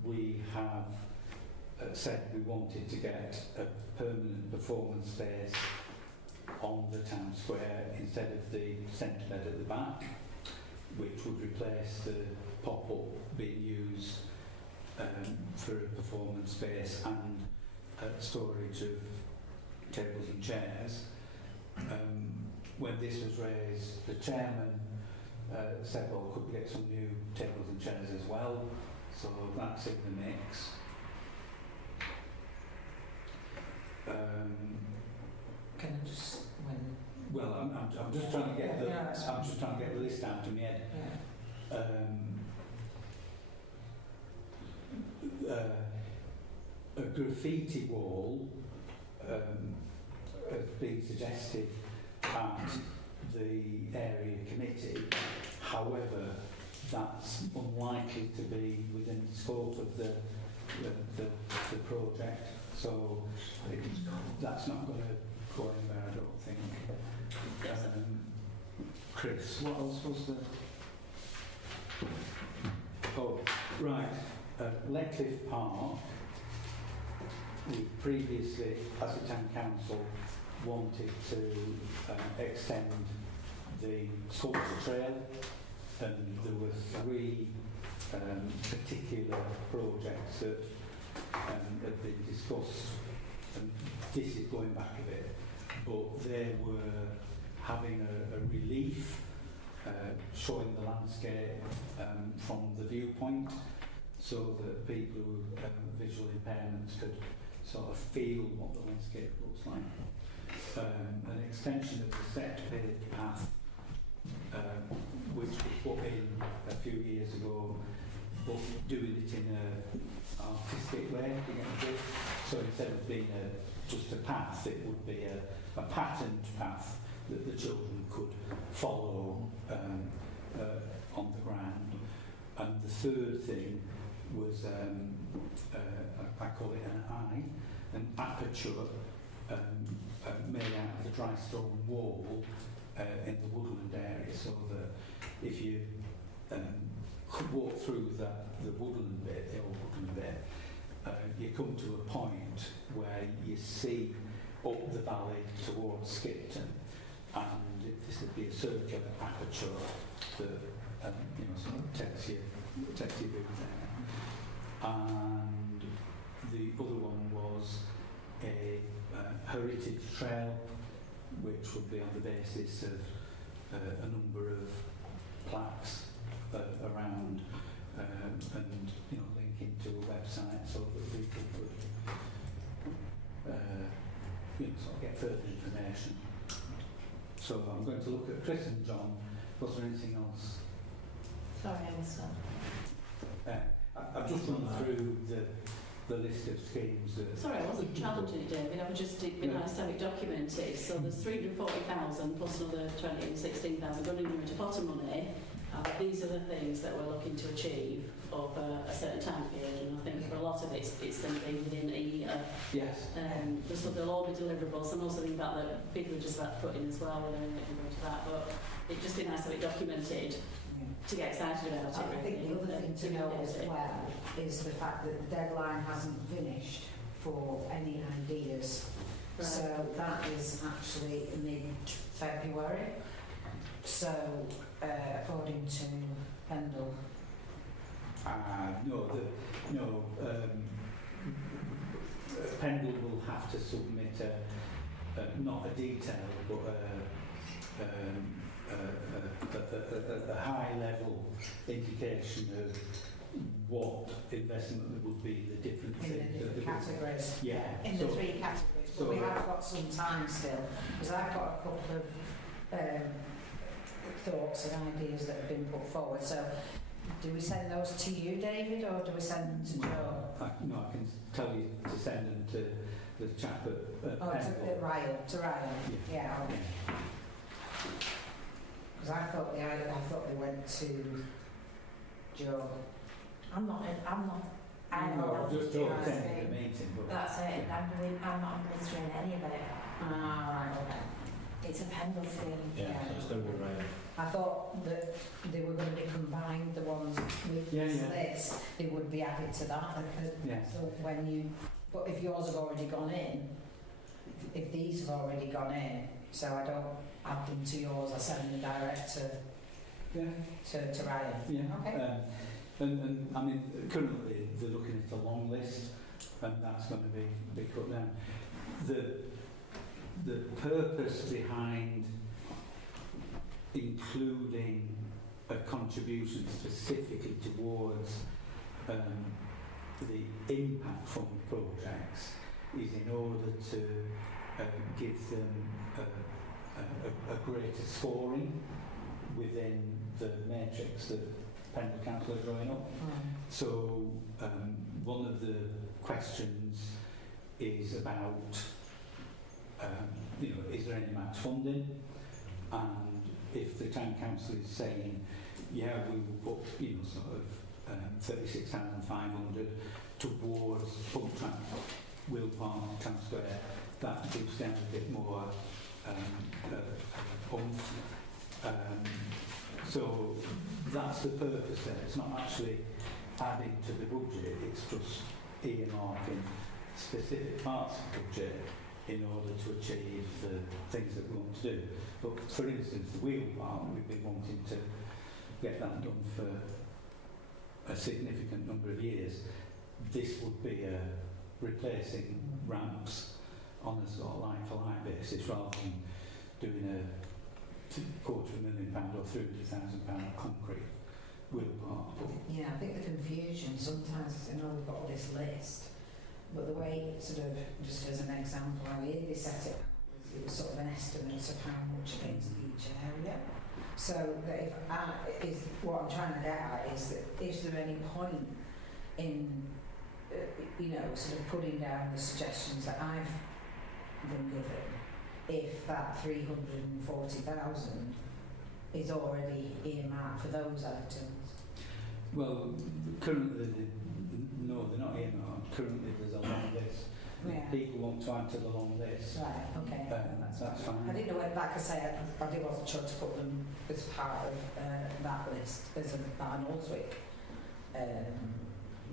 we have said we wanted to get a permanent performance space on the town square instead of the centre bed at the back, which would replace the pop-up being used for a performance space and storage of tables and chairs. When this was raised, the chairman said, well, could we get some new tables and chairs as well? So that's in the mix. Can I just, when, Well, I'm just trying to get the Yeah, that's I'm just trying to get the list out of my head. yeah. A graffiti wall has been suggested at the area committee. However, that's unlikely to be within the scope of the project. So that's not going to go anywhere, I don't think. Chris, what else was there? Oh, right. Ledcliffe Park, we previously, as a town council, wanted to extend the sculpture trail, and there were 3 particular projects that had been discussed, and this is going back a bit, but they were having a relief showing the landscape from the viewpoint, so that people who have visual impairments could sort of feel what the landscape looks like. An extension of the set paved path, which was put in a few years ago, but doing it in an artistic way, you get the drift. So instead of being just a path, it would be a patterned path that the children could follow on the ground. And the third thing was, I call it an aperture made out of the dry stone wall in the woodland area, so that if you could walk through the woodland bit, the old woodland bit, you come to a point where you see up the valley towards Skipton, and this would be a circular aperture that sort of takes you through there. And the other one was a heritage trail, which would be on the basis of a number of plaques around, and link into a website so that people could sort of get further information. So I'm going to look at Chris and John. Was there anything else? Sorry, I missed that. I've just run through the list of schemes that... Sorry, I wasn't challenging it, David. I was just, it'd be nice to have it documented. So there's 340,000 plus another 20 and 16,000 going into bottom money. These are the things that we're looking to achieve over a certain time period, and I think for a lot of it, it's going to be within a year. Yes. So they'll all be deliverables, and also think about the bid we're just about to put in as well, whether we can go to that. But it'd just be nice to have it documented to get excited about it. I think the other thing to know as well is the fact that the deadline hasn't finished for any ideas. Right. So that is actually mid-February. So according to Pendle. Pendle will have to submit not a detail, but a high-level indication of what investment would be, the different in things. the different categories. Yeah. In the 3 categories. But we have got some time still, because I've got a couple of thoughts and ideas that have been put forward. So do we send those to you, David, or do we send them to Joe? I can tell you to send them to the chap at Pendle. To Ryan. Yeah. Because I thought they went to Joe. I'm not. No, just Joe attended the meeting. But That's it. I'm not administering any of it. Right, okay. It's a Pendle scheme. Yeah, so it's going to be right. I thought that they were going to be combined, the ones with this list, they would be added to that. So when you, but if yours have already gone in, if these have already gone in, so I don't add them to yours, I send them direct to Ryan. Yeah. Okay. And I mean, currently they're looking at a long list, and that's going to be cut down. The purpose behind including a contribution specifically towards the impact fund projects is in order to give them a greater scoring within the matrix that Pendle Council are drawing up. So one of the questions is about, is there any match funding? And if the town council is saying, yeah, we will put, sort of 36,500 towards pump track, Will Park, Town Square, that gives them a bit more oomph. So that's the purpose there. It's not actually adding to the budget, it's just earmarking specific parts of the budget in order to achieve the things that we want to do. But for instance, the wheel park, we've been wanting to get that done for a significant number of years. This would be replacing ramps on a sort of like-for-like basis rather than doing a £250,000 or £300,000 concrete wheel park. Yeah, I think the confusion sometimes, I know we've got all this list, but the way, sort of, just as an example, how they set it up, it was sort of an estimate of how much against each area. So that if what I'm trying to get at is that is there any point in, sort of putting down the suggestions that I've been given, if that 340,000 is already earmarked for those items? Well, currently, no, they're not earmarked. Currently, there's a long list. Yeah. People want to add to the long list. Right, okay. That's fine. I didn't know, like I say, I wasn't sure to put them as part of that list as a Barnoldswick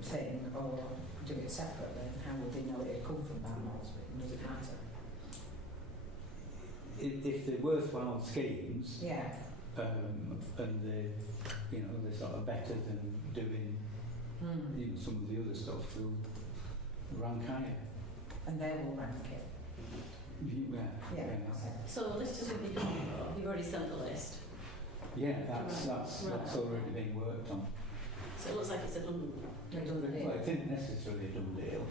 thing, or do it separately. How would they know it had come from Barnoldswick? Does it matter? If they're worthwhile schemes, Yeah. and they're sort of better than doing some of the other stuff, they'll rank higher. And they will rank it. Yeah. So the list has already done, you've already sent the list. Yeah, that's already being worked on. So it looks like it's a done. Well, it isn't necessarily a done deal.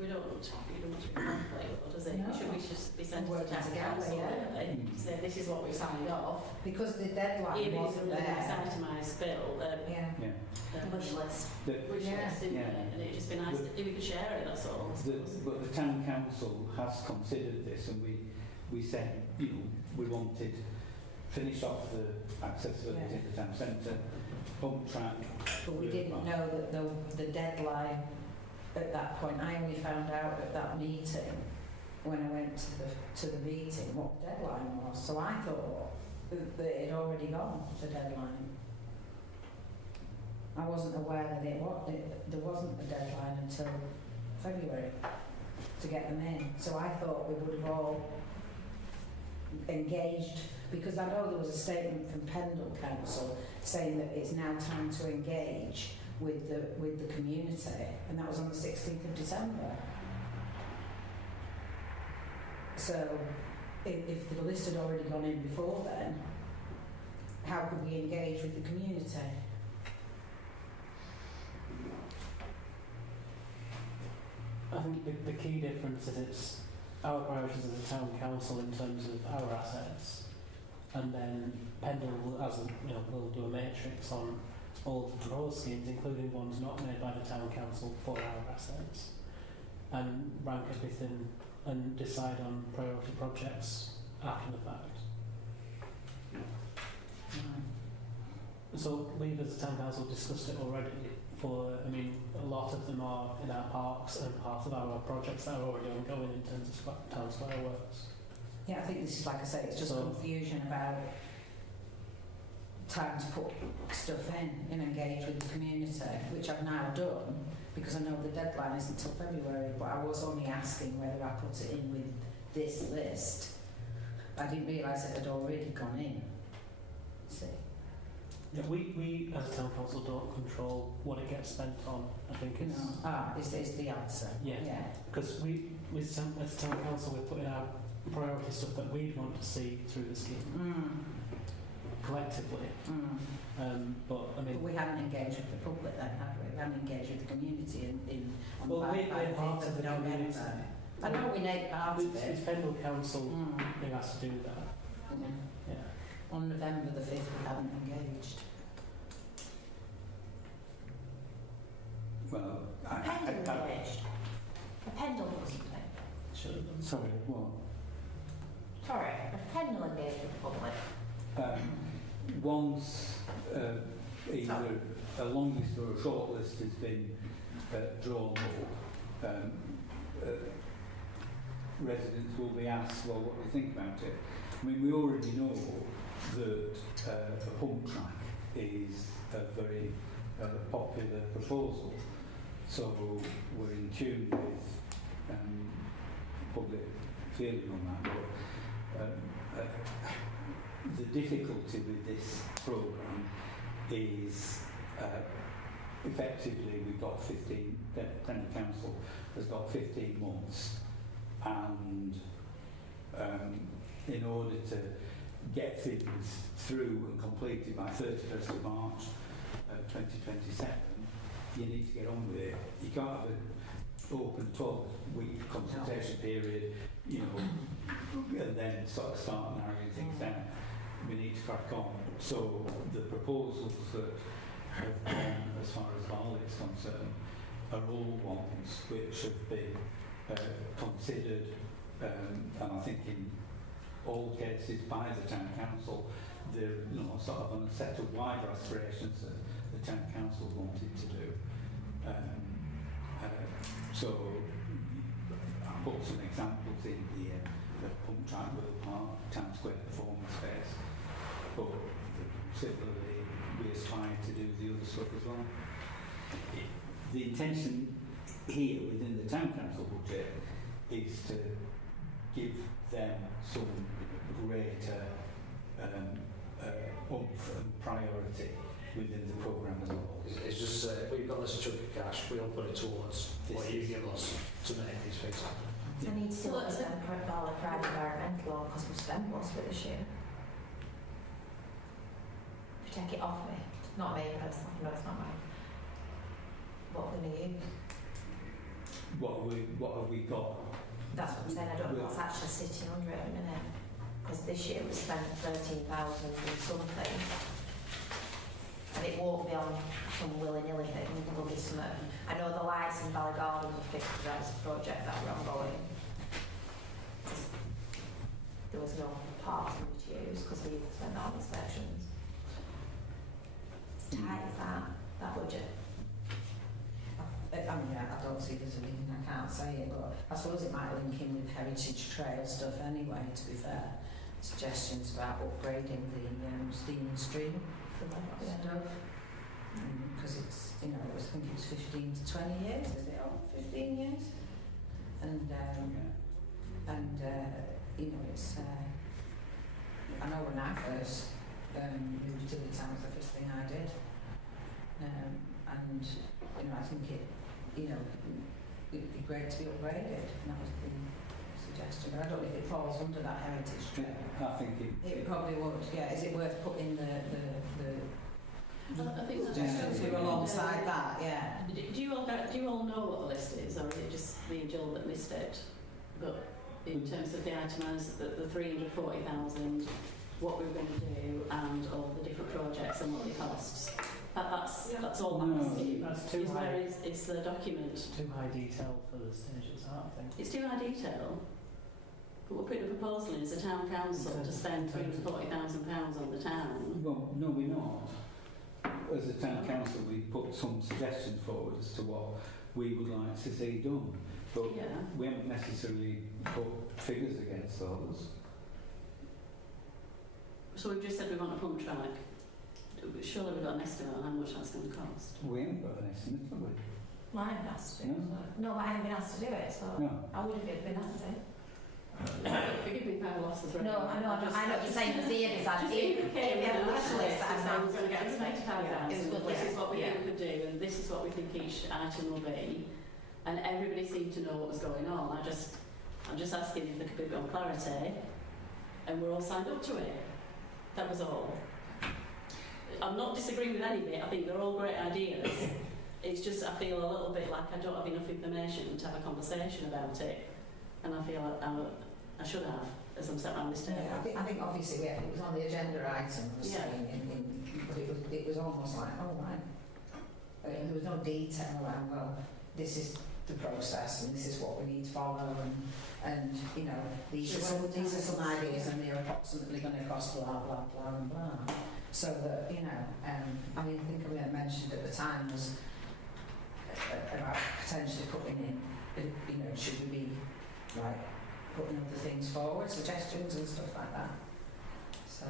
We don't want to be conflict, or does it? No. Should we just be sent to the Working town together, council, yeah. really? Say this is what we signed off. Because the deadline Even if it's wasn't under the next there. itemised bill, Yeah. wish list, The- isn't Yeah. it? And it'd just be nice if we could share it, that's all. I suppose. But the town council has considered this, and we said, we wanted finish off the accessibility in the town centre, pump track. But we didn't know that the deadline at that point. I only found out at that meeting when I went to the meeting what the deadline was. So I thought that it had already gone, the deadline. I wasn't aware that there wasn't a deadline until February to get them in. So I thought we would have all engaged, because I know there was a statement from Pendle Council saying that it's now time to engage with the community, and that was on the 16th of December. So if the list had already gone in before then, how could we engage with the community? I think the key difference is it's our priorities as a town council in terms of our assets, and then Pendle will do a matrix on all the proposed schemes, including ones not made by the town council for our assets, and rank everything and decide on priority projects after the fact. So we've as a town council discussed it already. A lot of them are in our parks and part of our projects that are already ongoing in terms of town square works. Yeah, I think this is, like I say, it's just confusion about time to put stuff in and engage with the community, which I've now done because I know the deadline isn't until February, but I was only asking whether I put it in with this list. I didn't realise it had already gone in. See? Yeah, we as a town council don't control what it gets spent on. I think it's Is the answer? Yeah. Because as town council we're putting out priority stuff that we'd want to see through the scheme. collectively. But I mean, But we haven't engaged with the public then, have we? We haven't engaged with the community on well, the we're part of the community. I know we need part of It's it. Pendle Council who has to do that. Yeah. On November the 5th we haven't engaged. Well, Pendle engaged. A Pendle wasn't it? Should have done. sorry, what? Sorry, a Pendle engaged with the public. Once either a long list or a short list has been drawn up, residents will be asked, well, what do you think about it? I mean, we already know that a pump track is a very popular proposal, so we're in tune with public feeling on that. But, the difficulty with this programme is effectively we've got 15, Pendle Council has got 15 months, and in order to get things through and completed by 31st of March 2027, you need to get on with it. You can't have an open 12-week consultation period, you know, and then sort of start narrowing things down. We need to crack on. So the proposals that have gone as far as Barnoldswick is concerned are all ones which have been considered, and I think in all cases by the Town Council, they're, you know, sort of on a set of wider aspirations that the Town Council wanted to do. So I put some examples in here: the pump track, Will Park, Town Square performance space. But similarly, we aspire to do the other stuff as well. The intention here within the Town Council budget is to give them some greater oomph and priority within the programme as well. It's just we've got this chunk of cash, we'll put it towards what you give us to make these things happen. I need to see what the private environmental law because we spent most of it this year. If you take it off me, not me personally, no, it's not mine. What are we going to use? What have we got? That's what I'm saying, I don't know what's actually sitting under it at the minute. Because this year we spent 13,000 and something. And it won't be on some willy-nilly thing, it will be some... I know the lights in Ballygarden were fixed, that was a project that were ongoing. There was no parts for me to use because we spent that on inspections. It's tight as that budget. I mean, I don't see there's a reason I can't say it, but I suppose it might link in with heritage trail stuff anyway, to be fair. Suggestions about upgrading the steam and stream stuff. Because it's, you know, I think it's 15 to 20 years, is it? Oh, 15 years? And, you know, it's, I know when I first moved to the town, it was the first thing I did. And, you know, I think it, you know, it'd be great to be upgraded, and that was the suggestion. But I don't know if it falls under that heritage trail. I think It probably would, yeah. Is it worth putting the I think that's suggestions through alongside that, yeah. Do you all know what the list is, or is it just me and Jill that missed it? But in terms of the itemised, the 340,000, what we were going to do, and all the different projects and what they cost. That's all that has to do. That's too is high. Where is the document? Too high detail for the stages, I think. It's too high detail. But we're putting a proposal in as a town council to spend £340,000 on the town. Well, no, we're not. As a town council, we put some suggestions forward as to what we would like to see done, but Yeah. we haven't necessarily put figures against those. So we've just said we want a pump track. Surely we've got an estimate on how much that's going to cost. We haven't got an estimate, have we? Well, I haven't asked to do it. No. No, I haven't been asked to do it, so No. I would have been asked to. Forgive me if I lost the thread. No, I know what you're saying, because the aim is that Just if okay, we have a wish list that that we're going to get sounds £75,000. it's a good This list. is what we Yeah. think we could do, and this is what we think each item will be. And everybody seemed to know what was going on. I'm just asking if there could be a bit more clarity, and we're all signed up to it. That was all. I'm not disagreeing with any of it. I think they're all great ideas. It's just I feel a little bit like I don't have enough information to have a conversation about it, and I feel like I should have, as I'm sat around this table. Yeah, I think obviously it was on the agenda item, I was Yeah. saying, but it was almost like, oh right. There was no detail around, well, this is the process and this is what we need to follow and you know, these are some ideas and they're approximately going to cost blah, blah, blah and blah. So that, you know, I mean, I think we had mentioned at the time was about potentially putting in, you know, should we be like putting other things forward, suggestions and stuff like that. So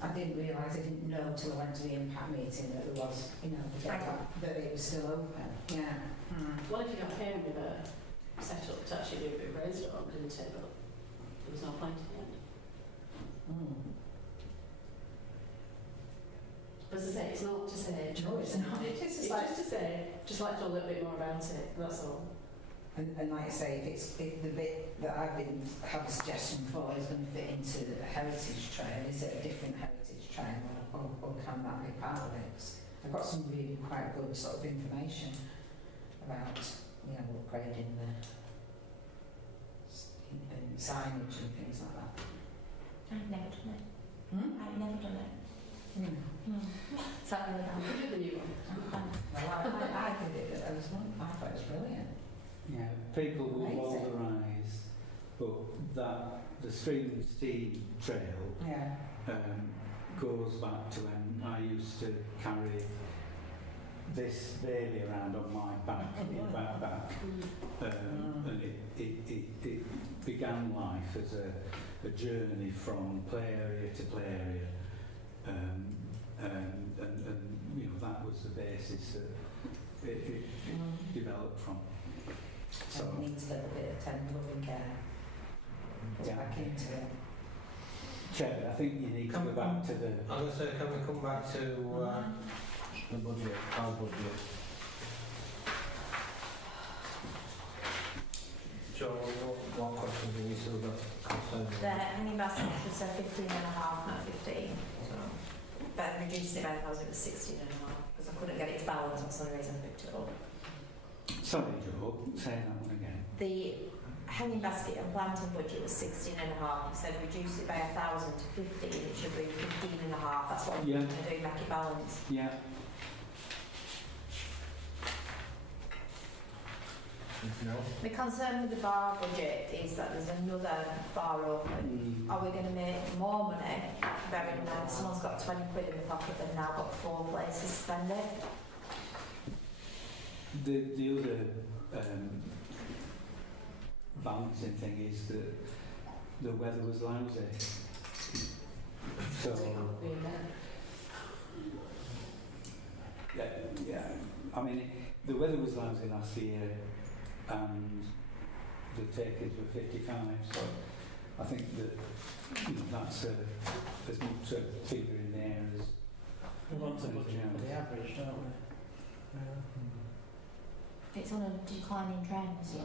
I didn't know till I went to the impact meeting that there was, you know, that it was still open. Yeah. Well, if you got here with a setup to actually do a bit of brainstorm, didn't it? But there was no point in the end. But as I say, it's not to say... No, it's not. It's just to say, just like to know a little bit more about it, that's all. And like I say, if the bit that I've had a suggestion for is going to fit into the heritage trail, is it a different heritage trail or can that be part of it? 'Cause I've got some really quite good sort of information about, you know, upgrading the signage and things like that. I've never done it. I've never done it. Is that really bad? You do the new one. Well, I did it, I thought it was brilliant. Yeah, people will roll Amazing. their eyes, but the Stream and Steam trail Yeah. goes back to when I used to carry this baby around on my back, in my back, and it began life as a journey from play area to play area, and you know that was the basis that it developed from. So it needs a little bit of tender loving care. Put Yeah. back into it. Chair, I think you need to go back to the... I'm going to say, can we come back to The budget, our budget. Joe? What questions have you still got concerned with? The hanging basket should say 15.5, not 15. So, but I reduced it by 1,000, it was 16.5 because I couldn't get it to balance. That's the only reason I picked it up. Sorry, Joe, say that one again. The hanging basket and planting budget was 16.5. You said reduce it by 1,000 to 15. It should be 15.5. That's what I'm going to do, make it balance. Yeah. The concern with the bar budget is that there's another bar open. Are we going to make more money? Bearing in mind someone's got 20 quid in the pocket, they've now got 4 places to spend it. The other balancing thing is that the weather was lousy. So, yeah. I mean, the weather was lousy last year and the takers were 55, so I think that that's as much a figure in there as... We want to budget for the average, don't we? It's on a declining trend, so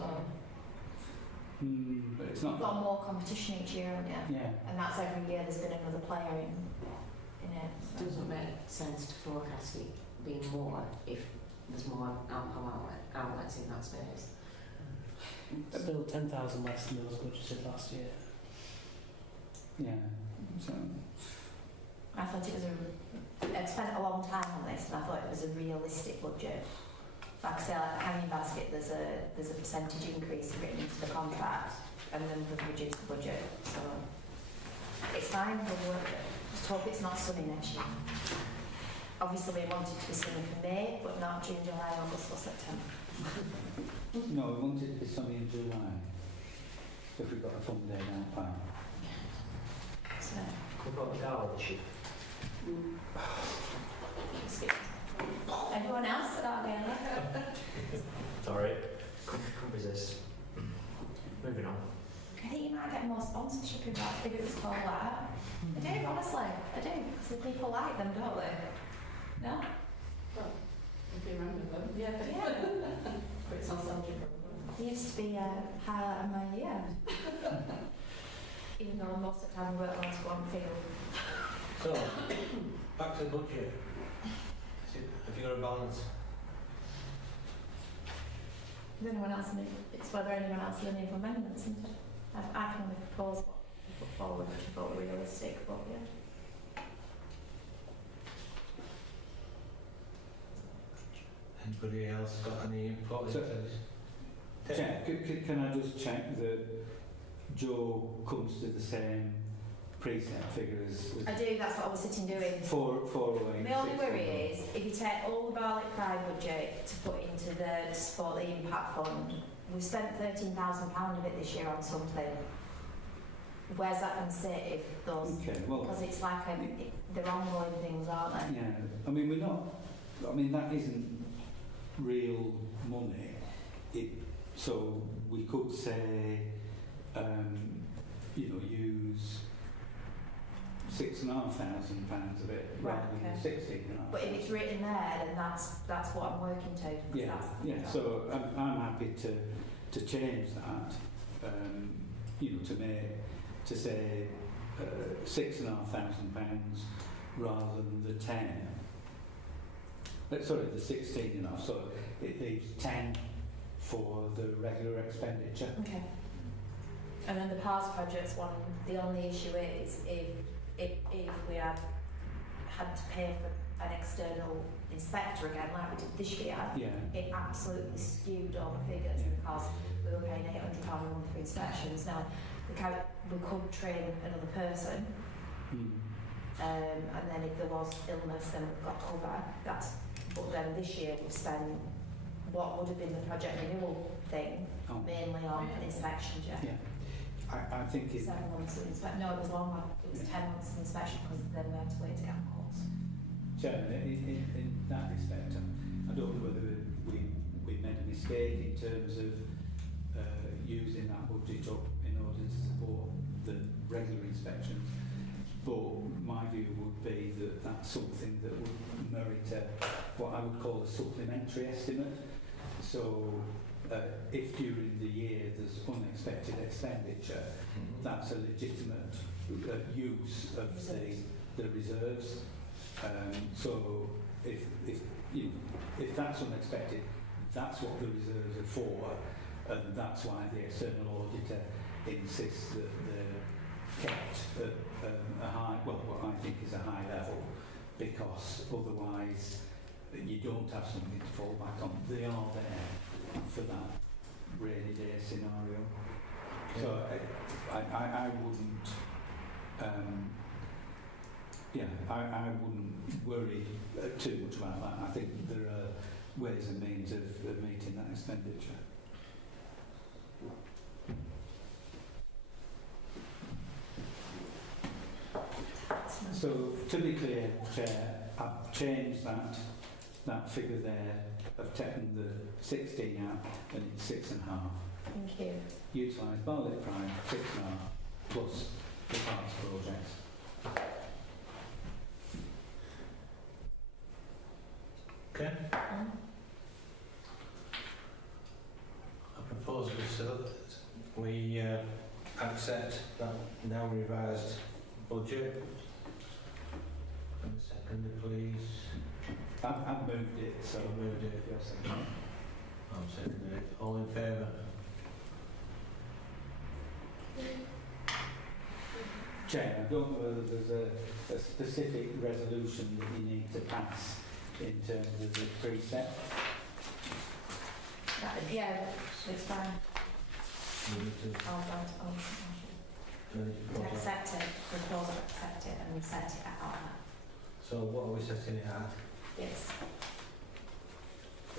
but it's not... you've got more competition each year, haven't you? Yeah. And that's every year there's been another player in it. So. Doesn't make sense to forecast it being more if there's more alcohol outlets in that space. Still 10,000 less than was budgeted last year. Yeah. So... I thought it was I'd spent a long time on this and I thought it was a realistic budget. Like I say, like the hanging basket, there's a percentage increase written into the contract and then we've reduced the budget. So it's fine, we'll work it. Just hope it's not sunny next year. Obviously we want it to be sunny for May, but not June, July, August or September. No, we want it to be sunny in July. So if we've got a fun day now, fine. So, We've got the Carr this year. everyone else at our game? Sorry, couldn't resist. Moving on. I think you might get more sponsorship if it was called that. I do, honestly. I do. Because the people like them, don't they? No? Well, if you remember them. Yeah. But it's nostalgic. It used to be a highlight of my year. Even though most of the time we weren't allowed to go on field. So, back to the budget. Have you got a balance? Is anyone else it's whether anyone else has any amendments, isn't it? I can only propose what we put forward, which I thought were realistic, but yeah. Anybody else got any input? So, Chair, can I just check that Joe comes to the same precept figure as I do, that's what I was sitting doing. four away? My only worry is, if you take all the Barley Pride budget to put into to support the impact fund, we've spent £13,000 of it this year on something. Where's that going to sit if those... Okay, well... Because it's like they're ongoing things, aren't they? Yeah, I mean, we're not... I mean, that isn't real money. So we could say, you know, use £6,500 of it rather than 16. But if it's written there, then that's what I'm working to. Yeah, yeah. So I'm happy to change that. You know, to say £6,500 rather than the 10. Sorry, the 16. So it leaves 10 for the regular expenditure. Okay. And then the past projects one, the only issue is if we had to pay for an external inspector again, like we did this year, it absolutely skewed all the figures because we were paying £800 a month for inspections. Now, we could train another person, and then if there was illness, then we've got cover. But then this year we've spent what would have been the project renewal thing, mainly on inspections. I think it's... 7 months of inspection. No, it was longer. It was 10 months of inspection because then we had to wait to get calls. Chairman, in that respect, I don't know whether we made a mistake in terms of using that budget up in order to support the regular inspections, but my view would be that that's something that would merit what I would call a supplementary estimate. So if during the year there's unexpected expenditure, that's a legitimate use of the reserves. So if that's unexpected, that's what the reserves are for, and that's why the external auditor insists that they're kept at a high, well, what I think is a high level, because otherwise you don't have something to fall back on. They are there for that rainy day scenario. So I wouldn't, I wouldn't worry too much about that. I think there are ways and means of meeting that expenditure. So to be clear, Chair, I've changed that figure there. I've taken the 16 out and it's 6.5. Thank you. Utilise Barlett Prime 6.5 plus the parks projects. Okay. I propose we accept that now revised budget. And second, please. I've moved it, so you moved it. Yes, I'm seconding it. All in favour? Chair, I don't know whether there's a specific resolution that you need to pass in terms of the precept. Yeah, it's fine. You need to Accept it, propose to accept it, and we set it out. So what are we setting it at? Yes.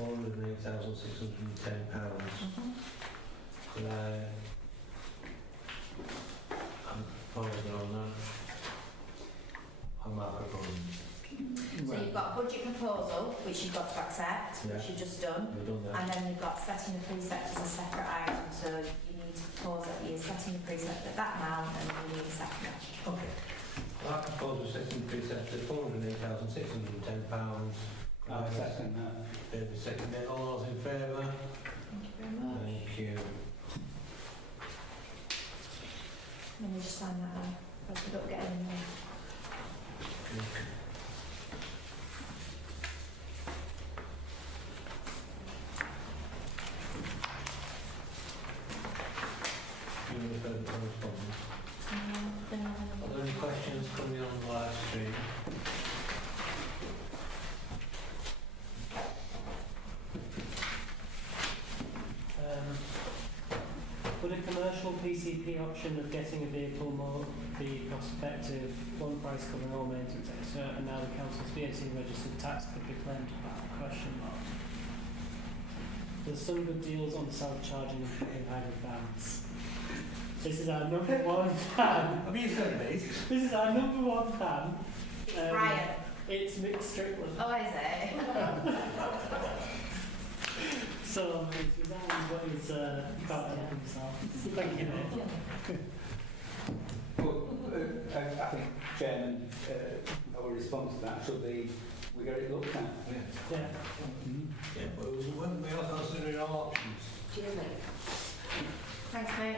£408,610. Could I'm proposing on that. I'm not proposing. So you've got a budget proposal, which you've got to accept, which you've just done. We've done that. And then you've got setting the precept as a separate item, so you need to propose that you're setting the precept at that amount and you need a second. Okay. Well, I propose we're setting the precept at £408,610. I'll second that. David seconded. All those in favour? Thank you very much. Thank you. Let me just sign that there, because we don't get any more. Any further correspondence? Are there any questions coming on the live stream? Would a commercial PCP option of getting a vehicle more be cost effective, one price covering all maintenance extra, and now the council's VAT registered tax could be claimed back? Question mark. There's some good deals on self-charging and plug-in hybrid vans. This is our number one fan. Have you said these? This is our number one fan. Brian. It's Mick Strickland. Oh, is it? So he's resigned, but he's can't help himself. Thank you, mate. Well, I think, Chairman, our response to that should be, we get it looked at. Yeah. Yeah. Yeah, but we are considering all options. Cheers, mate. Thanks, mate.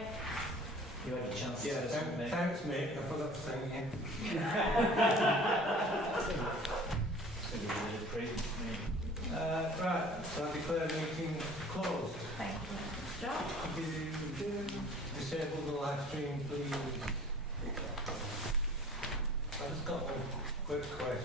You had a chance Yeah, to say something. thanks, mate. I forgot to thank you. It's going to be really great. Right, so I declare the meeting closed. Thank you. John? Disable the live stream, please. I just got one quick question.